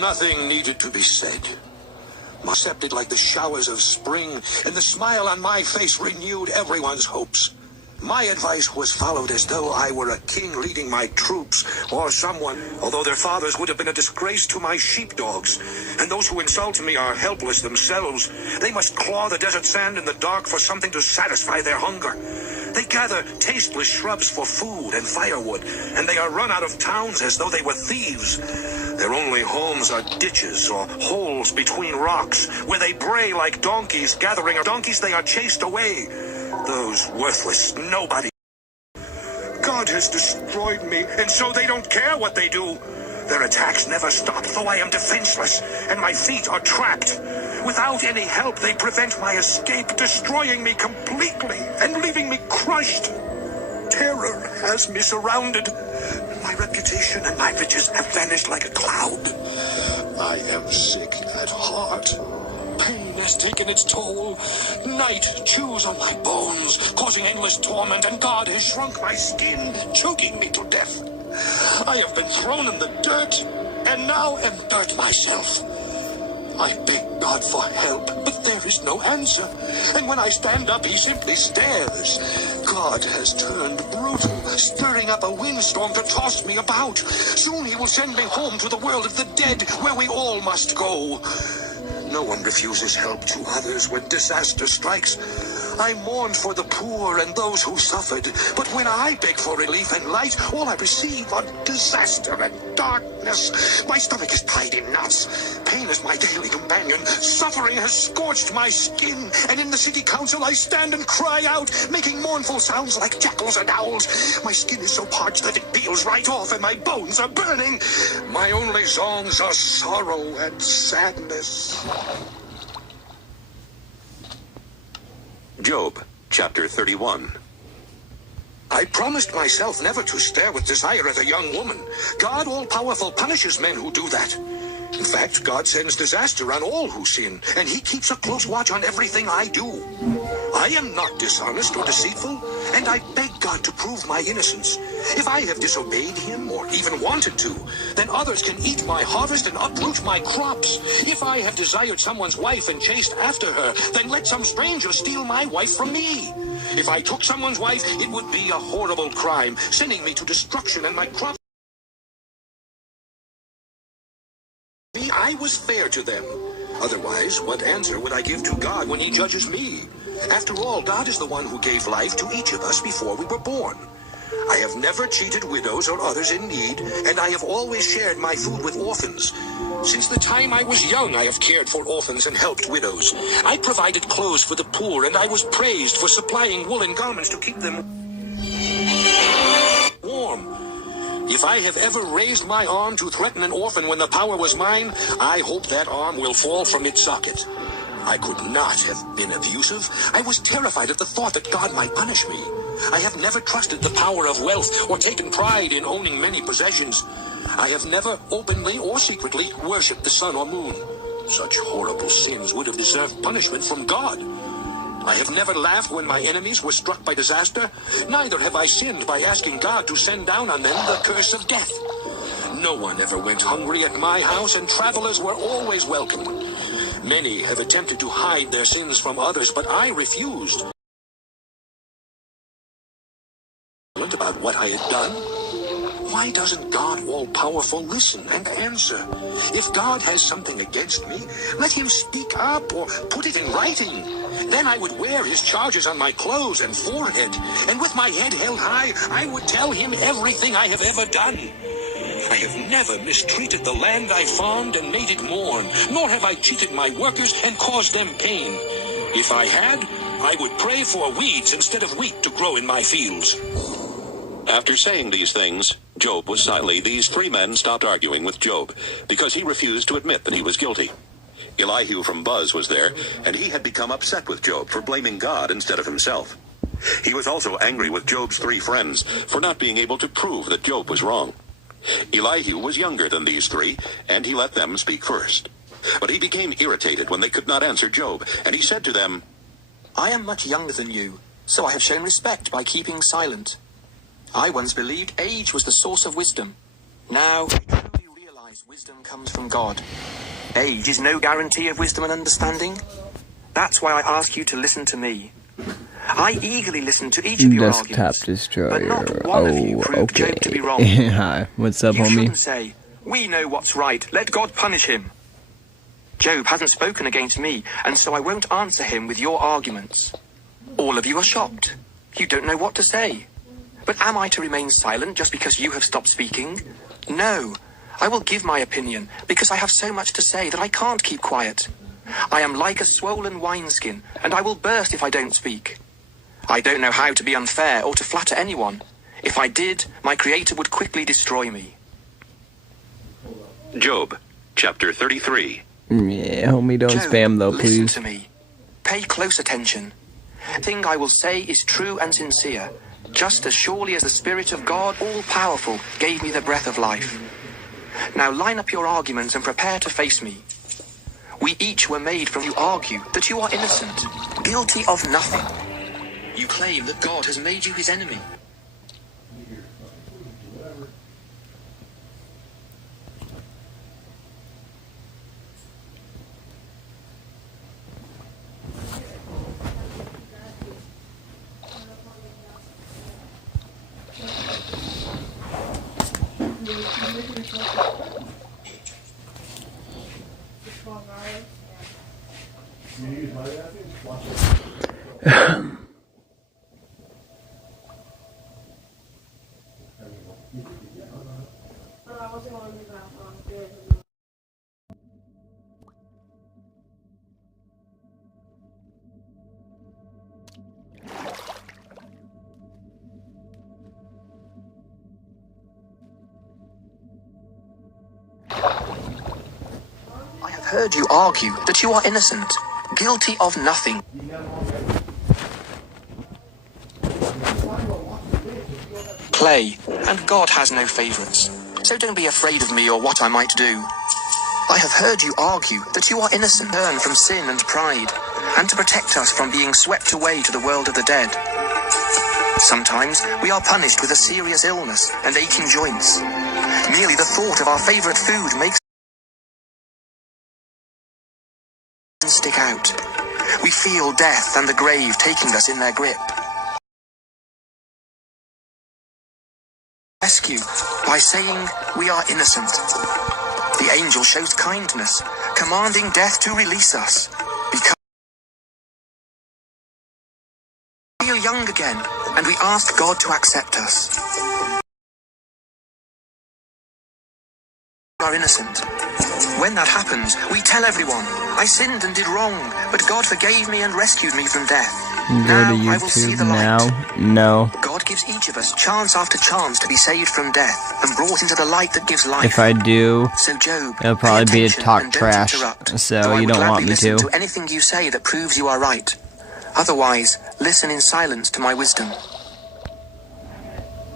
nothing needed to be said. Accepted like the showers of spring, and the smile on my face renewed everyone's hopes. My advice was followed as though I were a king leading my troops, or someone, although their fathers would have been a disgrace to my sheepdogs. And those who insult me are helpless themselves. They must claw the desert sand in the dark for something to satisfy their hunger. They gather tasteless shrubs for food and firewood, and they are run out of towns as though they were thieves. Their only homes are ditches or holes between rocks, where they bray like donkeys gathering donkeys they are chased away. Those worthless nobody. God has destroyed me, and so they don't care what they do. Their attacks never stop, though I am defenseless, and my feet are trapped. Without any help, they prevent my escape, destroying me completely and leaving me crushed. Terror has me surrounded. My reputation and my riches have vanished like a cloud. I am sick at heart. Pain has taken its toll. Night chews on my bones, causing endless torment, and God has shrunk my skin, choking me to death. I have been thrown in the dirt, and now am dirt myself. I beg God for help, but there is no answer. And when I stand up, he simply stares. God has turned brutal, stirring up a windstorm to toss me about. Soon he will send me home to the world of the dead, where we all must go. No one refuses help to others when disaster strikes. I mourned for the poor and those who suffered, but when I beg for relief and light, all I receive are disaster and darkness. My stomach is tied in knots. Pain is my daily companion. Suffering has scorched my skin, and in the city council I stand and cry out, making mournful sounds like jackals and owls. My skin is so parched that it peels right off, and my bones are burning. My only songs are sorrow and sadness. Job, chapter 31. I promised myself never to stare with desire at a young woman. God all-powerful punishes men who do that. In fact, God sends disaster on all who sin, and he keeps a close watch on everything I do. I am not dishonest or deceitful, and I beg God to prove my innocence. If I have disobeyed him, or even wanted to, then others can eat my harvest and uproot my crops. If I have desired someone's wife and chased after her, then let some stranger steal my wife from me. If I took someone's wife, it would be a horrible crime, sending me to destruction and my crops. I was fair to them. Otherwise, what answer would I give to God when he judges me? After all, God is the one who gave life to each of us before we were born. I have never cheated widows or others in need, and I have always shared my food with orphans. Since the time I was young, I have cared for orphans and helped widows. I provided clothes for the poor, and I was praised for supplying woolen garments to keep them warm. If I have ever raised my arm to threaten an orphan when the power was mine, I hope that arm will fall from its socket. I could not have been abusive. I was terrified at the thought that God might punish me. I have never trusted the power of wealth or taken pride in owning many possessions. I have never openly or secretly worshipped the sun or moon. Such horrible sins would have deserved punishment from God. I have never laughed when my enemies were struck by disaster. Neither have I sinned by asking God to send down on them the curse of death. No one ever went hungry at my house, and travelers were always welcome. Many have attempted to hide their sins from others, but I refused. About what I had done. Why doesn't God all-powerful listen and answer? If God has something against me, let him speak up or put it in writing. Then I would wear his charges on my clothes and forehead, and with my head held high, I would tell him everything I have ever done. I have never mistreated the land I farmed and made it mourn, nor have I cheated my workers and caused them pain. If I had, I would pray for weeds instead of wheat to grow in my fields. After saying these things, Job was silent. These three men stopped arguing with Job because he refused to admit that he was guilty. Elihu from Buz was there, and he had become upset with Job for blaming God instead of himself. He was also angry with Job's three friends for not being able to prove that Job was wrong. Elihu was younger than these three, and he let them speak first. But he became irritated when they could not answer Job, and he said to them, I am much younger than you, so I have shown respect by keeping silent. I once believed age was the source of wisdom. Now I truly realize wisdom comes from God. Age is no guarantee of wisdom and understanding. That's why I ask you to listen to me. I eagerly listen to each of your arguments, but not one of you proved Job to be wrong. Hi, what's up, you homie? shouldn't say, we know what's right, let God punish him. Job hasn't spoken against me, and so I won't answer him with your arguments. All of you are shocked. You don't know what to say. But am I to remain silent just because you have stopped speaking? No. I will give my opinion, because I have so much to say that I can't keep quiet. I am like a swollen wineskin, and I will burst if I don't speak. I don't know how to be unfair or to flatter anyone. If I did, my Creator would quickly destroy me. Job, chapter 33. Yeah, homie, don't Job, spam though, please. Listen to me. Pay close attention. The thing I will say is true and sincere. Just as surely as the Spirit of God, all-powerful, gave me the breath of life. Now line up your arguments and prepare to face me. We each were made from you argue that you are innocent, guilty of nothing. You claim that God has made you his enemy. I have heard you argue that you are innocent, guilty of nothing. Play, and God has no favorites. So don't be afraid of me or what I might do. I have heard you argue that you are innocent, turn from sin and pride, and to protect us from being swept away to the world of the dead. Sometimes we are punished with a serious illness and aching joints. Merely the thought of our favorite food makes us stick out. We feel death and the grave taking us in their grip. Rescue by saying we are innocent. The the angel shows kindness, commanding death to release us. Because we feel young again, and we ask God to accept us. Are innocent. When that happens, we tell everyone, I sinned and did wrong, but God forgave me and rescued me from death. Now I will see the light. No. God gives each of us chance after chance to be saved from death and brought into the light that gives life. If I do, so Job, it'll probably be to talk trash, so you don't want me to. To anything you say that proves you are right. Otherwise, listen in silence to my wisdom.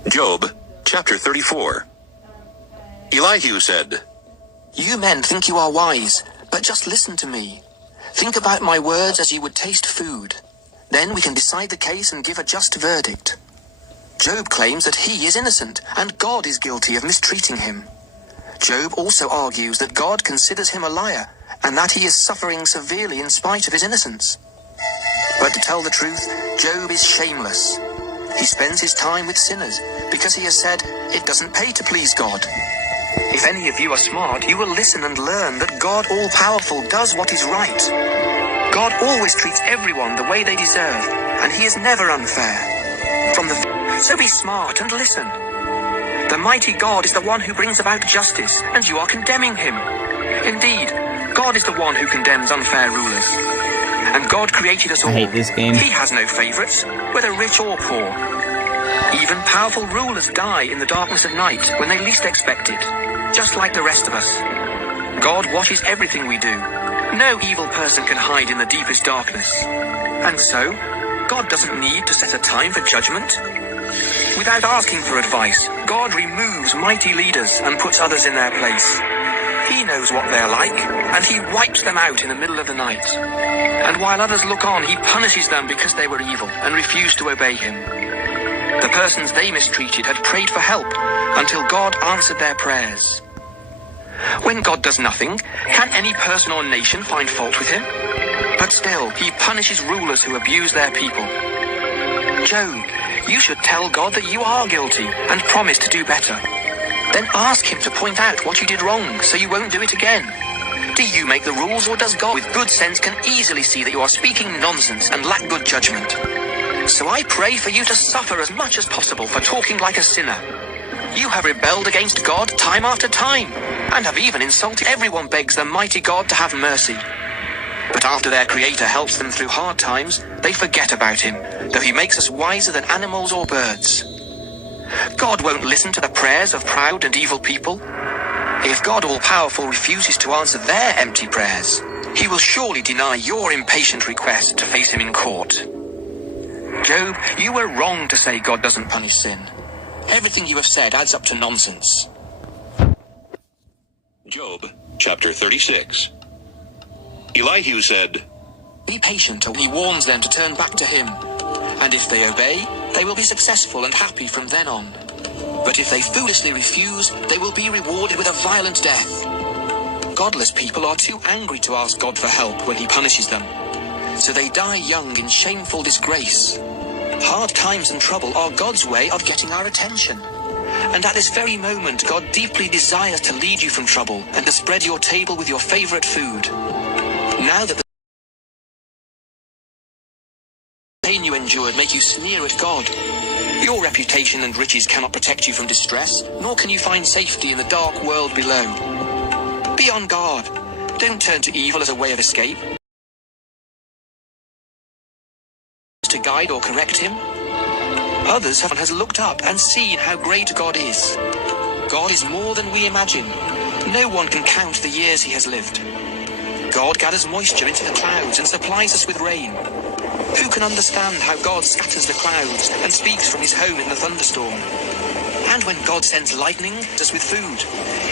Job, chapter 34. Elihu said, You men think you are wise, but just listen to me. Think about my words as you would taste food. Then we can decide the case and give a just verdict. Job claims that he is innocent, and God is guilty of mistreating him. Job also argues that God considers him a liar, and that he is suffering severely in spite of his innocence. But to tell the truth, Job is shameless. He spends his time with sinners, because he has said, it doesn't pay to please God. If any of you are smart, you will listen and learn that God all-powerful does what is right. God always treats everyone the way they deserve, and he is never unfair. So be smart and listen. The mighty God is the one who brings about justice, and you are condemning him. Indeed, God is the one who condemns unfair rulers. And God created us all. I hate this game. He has no favorites, whether rich or poor. Even powerful rulers die in the darkness of night when they least expect it, just like the rest of us. God watches everything we do. No evil person can hide in the deepest darkness. And so, God doesn't need to set a time for judgment. Without asking for advice, God removes mighty leaders and puts others in their place. He knows what they're like, and he wipes them out in the middle of the night. And while others look on, he punishes them because they were evil and refused to obey him. The persons they mistreated had prayed for help until God answered their prayers. When God does nothing, can any person or nation find fault with him? But still, he punishes rulers who abuse their people. Job, you should tell God that you are guilty and promise to do better. Then ask him to point out what you did wrong so you won't do it again. Do you make the rules, or does God with good sense can easily see that you are speaking nonsense and lack good judgment? So I pray for you to suffer as much as possible for talking like a sinner. You have rebelled against God time after time, and have even insulted. Everyone begs the mighty God to have mercy. But after their Creator helps them through hard times, they forget about him, though he makes us wiser than animals or birds. God won't listen to the prayers of proud and evil people. If God all-powerful refuses to answer their empty prayers, he will surely deny your impatient request to face him in court. Job, you were wrong to say God doesn't punish sin. Everything you have said adds up to nonsense. Job, chapter 36. Elihu said, Be patient till he warns them to turn back to him. And if they obey, they will be successful and happy from then on. But if they foolishly refuse, they will be rewarded with a violent death. Godless people are too angry to ask God for help when he punishes them. So they die young in shameful disgrace. Hard times and trouble are God's way of getting our attention. And at this very moment, God deeply desires to lead you from trouble and to spread your table with your favorite food. Now that the pain you endured make you sneer at God. Your reputation and riches cannot protect you from distress, nor can you find safety in the dark world below. Be on guard. Don't turn to evil as a way of escape. To guide or correct him. Others has looked up and seen how great God is. God is more than we imagine. No one can count the years he has lived. God gathers moisture into the clouds and supplies us with rain. Who can understand how God scatters the clouds and speaks from his home in the thunderstorm? And when God sends lightning, us with food.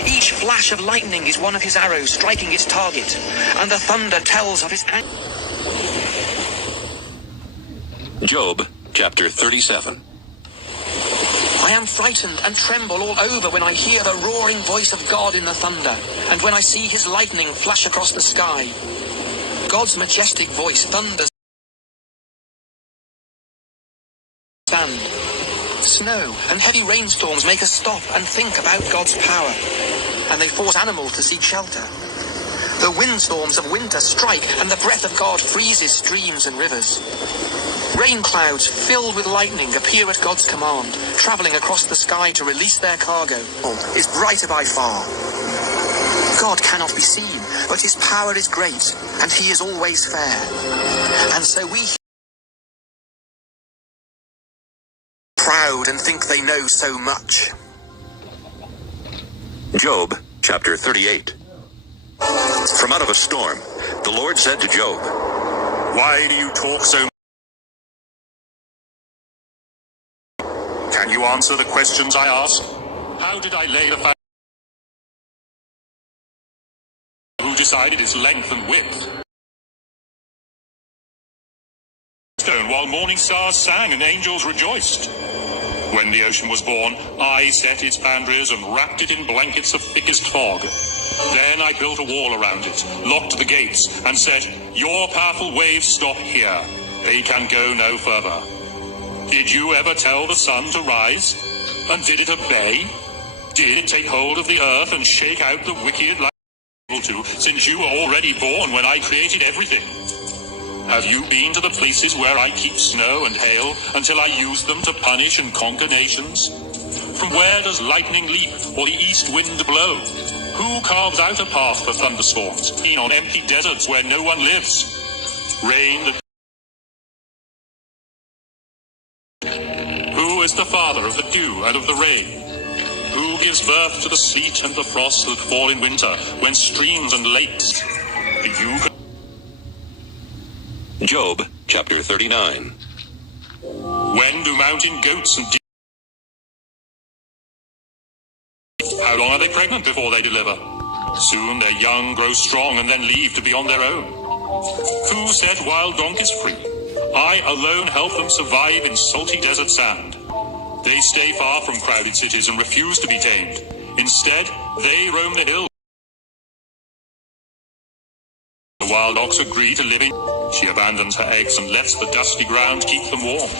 Each flash of lightning is one of his arrows striking its target, and the thunder tells of his anger. Job, chapter 37. I am frightened and tremble all over when I hear the roaring voice of God in the thunder, and when I see his lightning flash across the sky. God's majestic voice thunders. Snow and heavy rainstorms make us stop and think about God's power. and they force animals to seek shelter. The windstorms of winter strike, and the breath of God freezes streams and rivers. Rain clouds filled with lightning appear at God's command, travelling across the sky to release their cargo. Is brighter by far. God cannot be seen, but his power is great, and he is always fair. And so we proud and think they know so much. Job, chapter 38. From out of a storm, the Lord said to Job, "Why do you talk so much? Can you answer the questions I ask? How did I lay the foundation? Who decided its length and width? While morning stars sang and angels rejoiced. When the ocean was born, I set its boundaries and wrapped it in blankets of thickest fog. Then I built a wall around it, locked the gates, and said, 'Your powerful waves stop here. They can go no further.' Did you ever tell the sun to rise? And did it obey? Did it take hold of the earth and shake out the wicked like able to, since you were already born when I created everything? Have you been to the places where I keep snow and hail until I use them to punish and conquer nations? From where does lightning leap or the east wind blow? Who carves out a path for thunderstorms, on empty deserts where no one lives? Rain that... Who is the father of the dew and of the rain? Who gives birth to the sleet and the frost that fall in winter, when streams and lakes... Job, chapter 39. When do mountain goats and deer... How long are they pregnant before they deliver? Soon their young grow strong and then leave to be on their own. Who set wild donkeys free? I alone help them survive in salty desert sand. They stay far from crowded cities and refuse to be tamed. Instead, they roam the hills. The wild ox agree to live in. She abandons her eggs and lets the dusty ground keep them warm.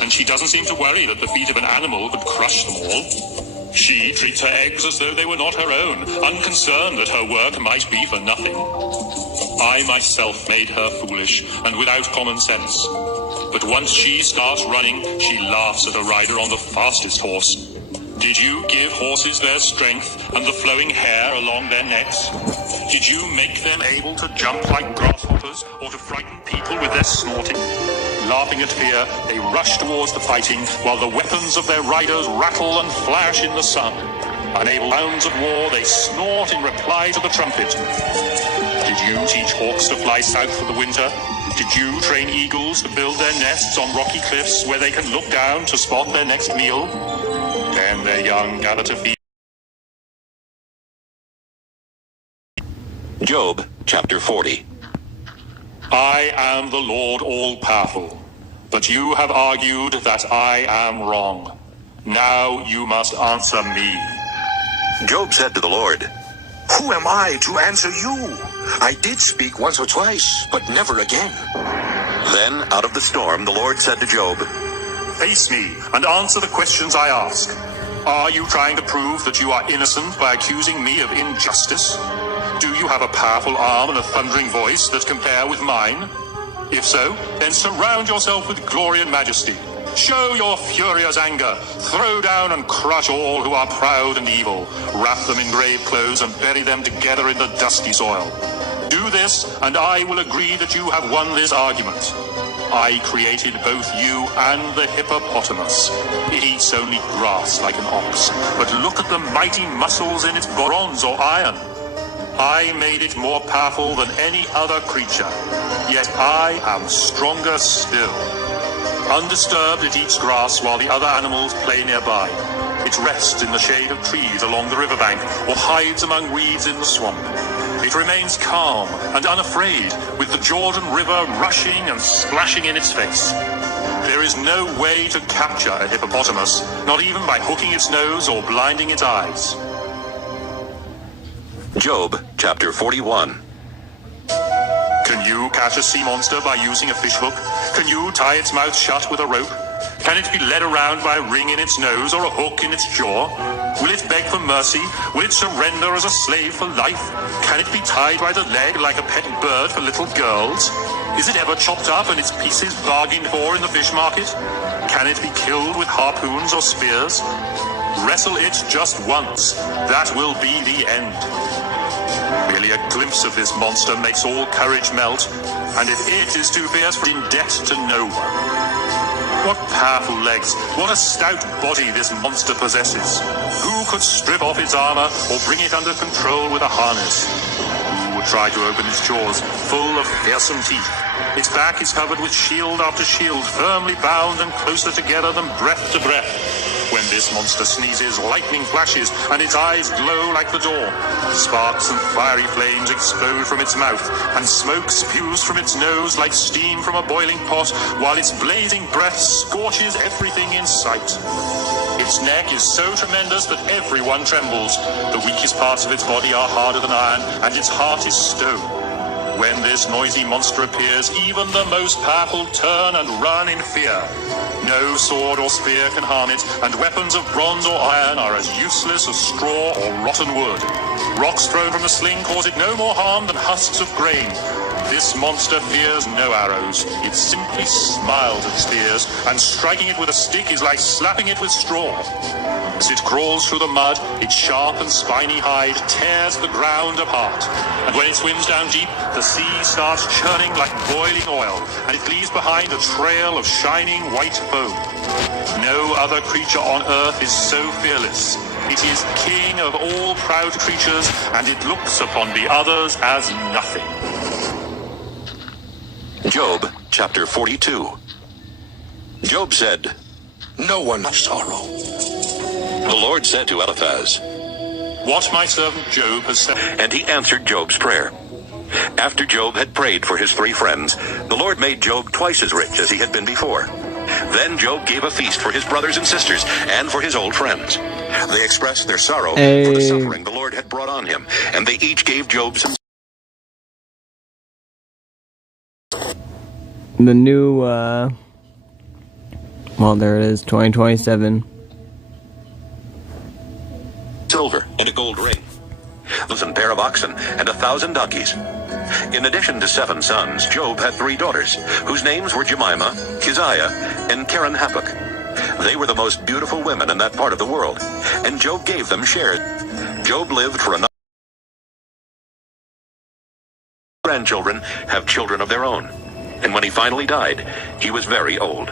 And she doesn't seem to worry that the feet of an animal could crush them all. She treats her eggs as though they were not her own, unconcerned that her work might be for nothing. I myself made her foolish and without common sense. But once she starts running, she laughs at a rider on the fastest horse. Did you give horses their strength and the flowing hair along their necks? Did you make them able to jump like grasshoppers or to frighten people with their snorting? Laughing at fear, they rush towards the fighting while the weapons of their riders rattle and flash in the sun. Unable sounds of war, they snort in reply to the trumpet. Did you teach hawks to fly south for the winter? Did you train eagles to build their nests on rocky cliffs where they can look down to spot their next meal? Then their young gather to feed. Job, chapter 40. I am the Lord all-powerful, but you have argued that I am wrong. Now you must answer me. Job said to the Lord, Who am I to answer you? I did speak once or twice, but never again. Then, out of the storm, the Lord said to Job, Face me and answer the questions I ask. Are you trying to prove that you are innocent by accusing me of injustice? Do you have a powerful arm and a thundering voice that compare with mine? If so, then surround yourself with glory and majesty. Show your furious anger. Throw down and crush all who are proud and evil. Wrap them in grave clothes and bury them together in the dusty soil. Do this, and I will agree that you have won this argument. I created both you and the hippopotamus. It eats only grass like an ox, but look at the mighty muscles in its bronze or iron. I made it more powerful than any other creature, yet I am stronger still. Undisturbed, it eats grass while the other animals play nearby. It rests in the shade of trees along the riverbank or hides among weeds in the swamp. It remains calm and unafraid, with the Jordan River rushing and splashing in its face. There is no way to capture a hippopotamus, not even by hooking its nose or blinding its eyes. Job, chapter 41. Can you catch a sea monster by using a fishhook? Can you tie its mouth shut with a rope? Can it be led around by a ring in its nose or a hook in its jaw? Will it beg for mercy? Will it surrender as a slave for life? Can it be tied by the leg like a pet bird for little girls? Is it ever chopped up and its pieces bargained for in the fish market? Can it be killed with harpoons or spears? Wrestle it just once. That will be the end. Merely a glimpse of this monster makes all courage melt, and if it is too fierce, in debt to no one. What powerful legs, what a stout body this monster possesses. Who could strip off its armor or bring it under control with a harness? Who would try to open its jaws, full of fearsome teeth? Its back is covered with shield after shield, firmly bound and closer together than breath to breath. When this monster sneezes, lightning flashes, and its eyes glow like the dawn. Sparks and fiery flames explode from its mouth, and smoke spews from its nose like steam from a boiling pot, while its blazing breath scorches everything in sight. Its neck is so tremendous that everyone trembles. The weakest parts of its body are harder than iron, and its heart is stone. When this noisy monster appears, even the most powerful turn and run in fear. No sword or spear can harm it, and weapons of bronze or iron are as useless as straw or rotten wood. Rocks thrown from a sling cause it no more harm than husks of grain. This monster fears no arrows. It simply smiles at spears, and striking it with a stick is like slapping it with straw. As it crawls through the mud, its sharp and spiny hide tears the ground apart. And when it swims down deep, the sea starts churning like boiling oil, and it leaves behind a trail of shining white foam. No other creature on earth is so fearless. It is king of all proud creatures, and it looks upon the others as nothing. Job, chapter 42. Job said, No one has sorrow. The Lord said to Eliphaz, What my servant Job has said. And he answered Job's prayer. After Job had prayed for his 3 friends, the Lord made Job twice as rich as he had been before. Then Job gave a feast for his brothers and sisters and for his old friends. They expressed their sorrow for the suffering the Lord had brought on him, and they each gave Job some. The new, well, there it is, 2027. Silver and a gold ring, a pair of oxen, and 1,000 donkeys. In addition to 7 sons, Job had 3 daughters, whose names were Jemima, Keziah, and Keren-Happuch. They were the most beautiful women in that part of the world, and Job gave them shares. Job lived for another. Grandchildren have children of their own, and when he finally died, he was very old.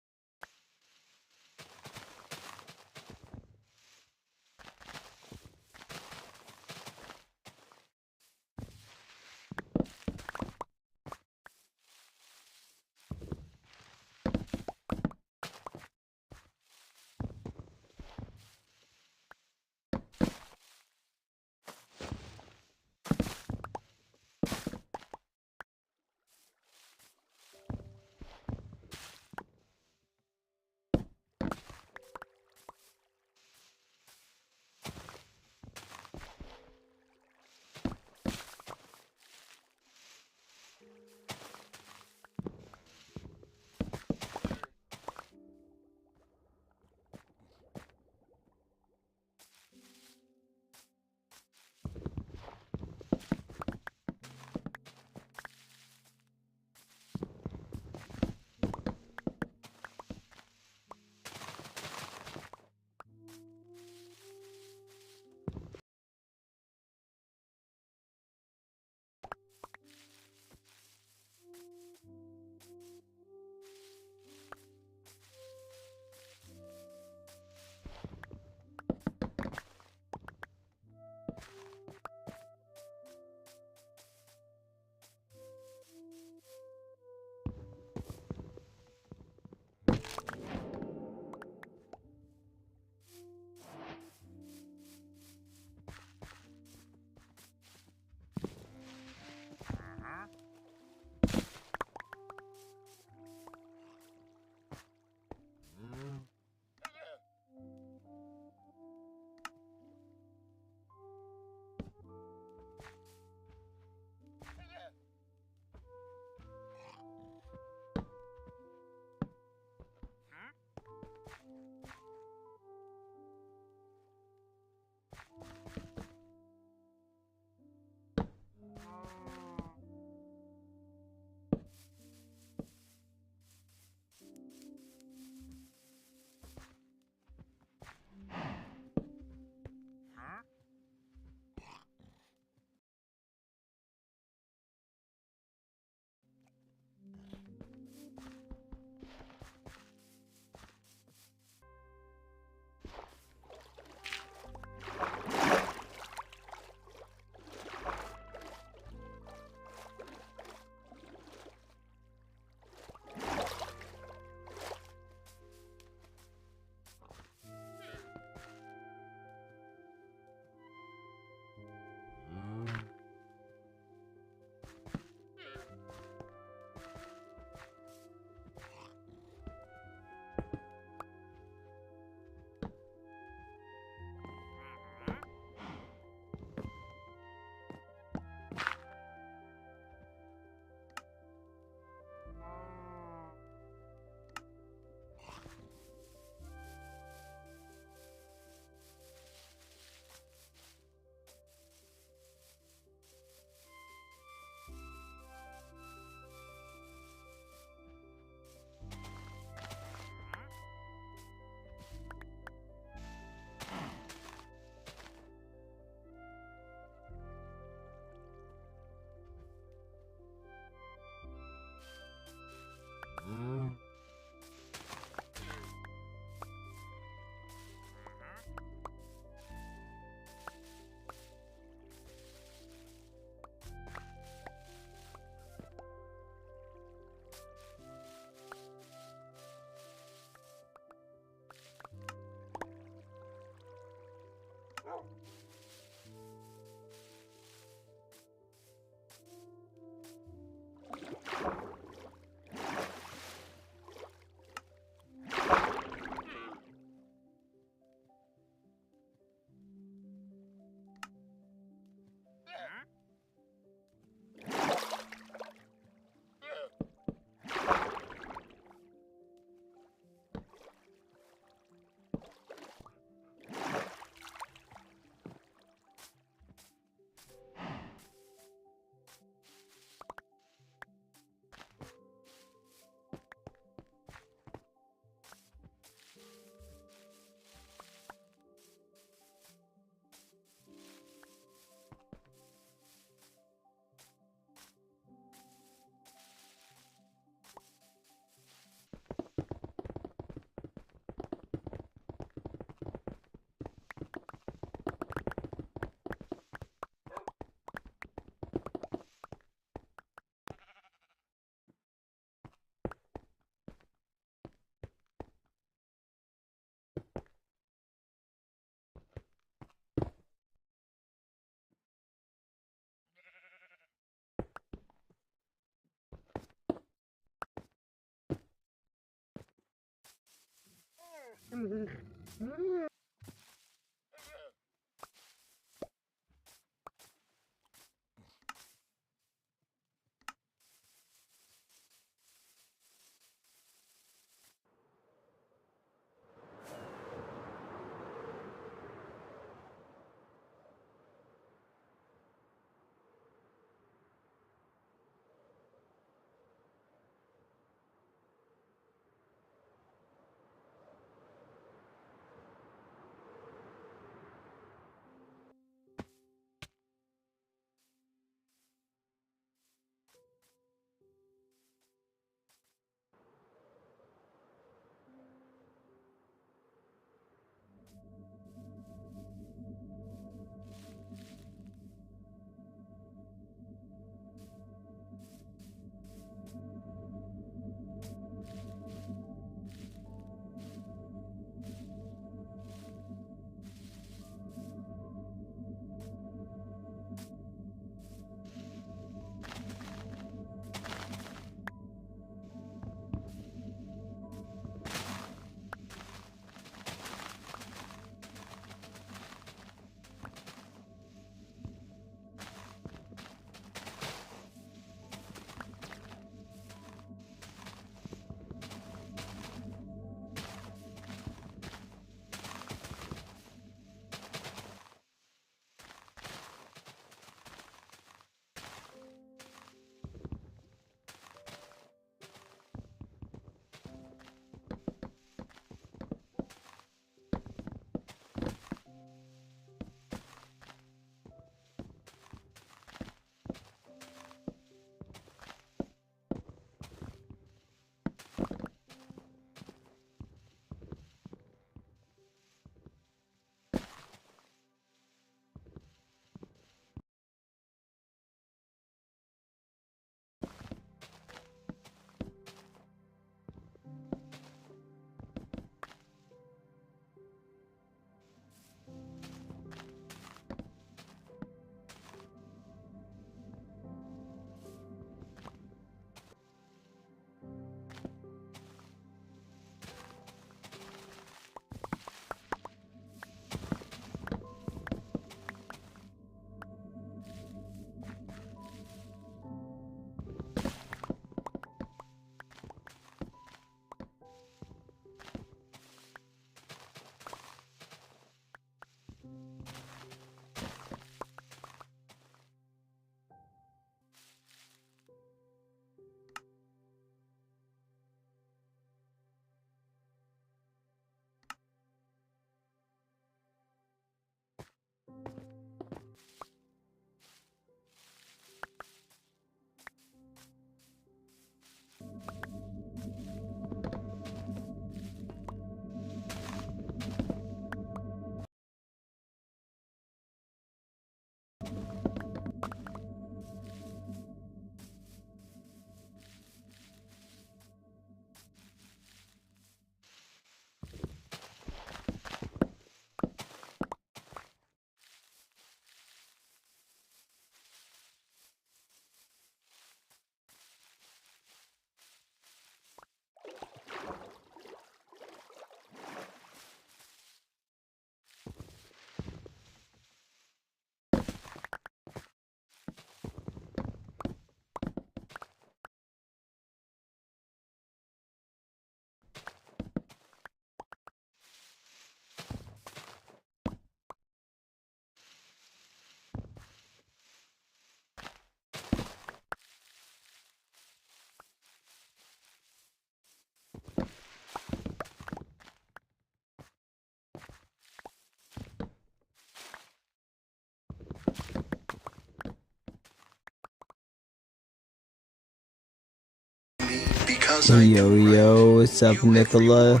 Yo, what's up, Nicola?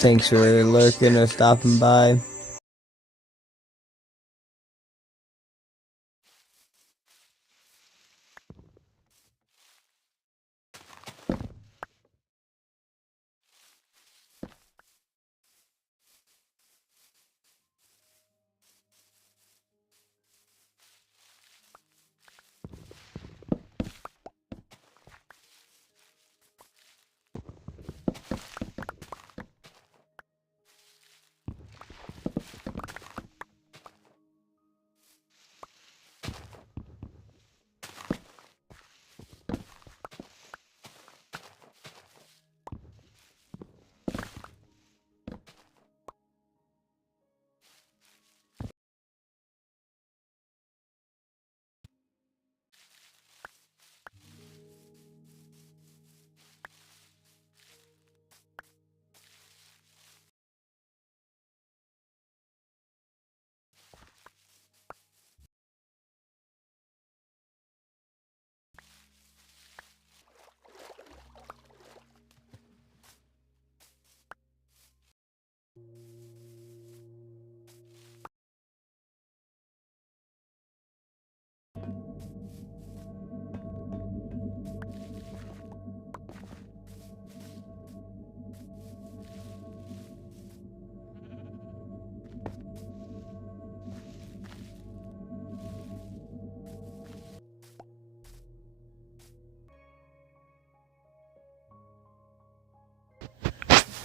Thanks for lurking or stopping by.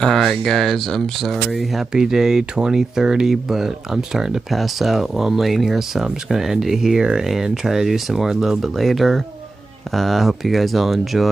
Alright guys, I'm sorry. Happy day 2030, but I'm starting to pass out while I'm laying here, so I'm just going to end it here and try to do some more a little bit later. I hope you guys all enjoy.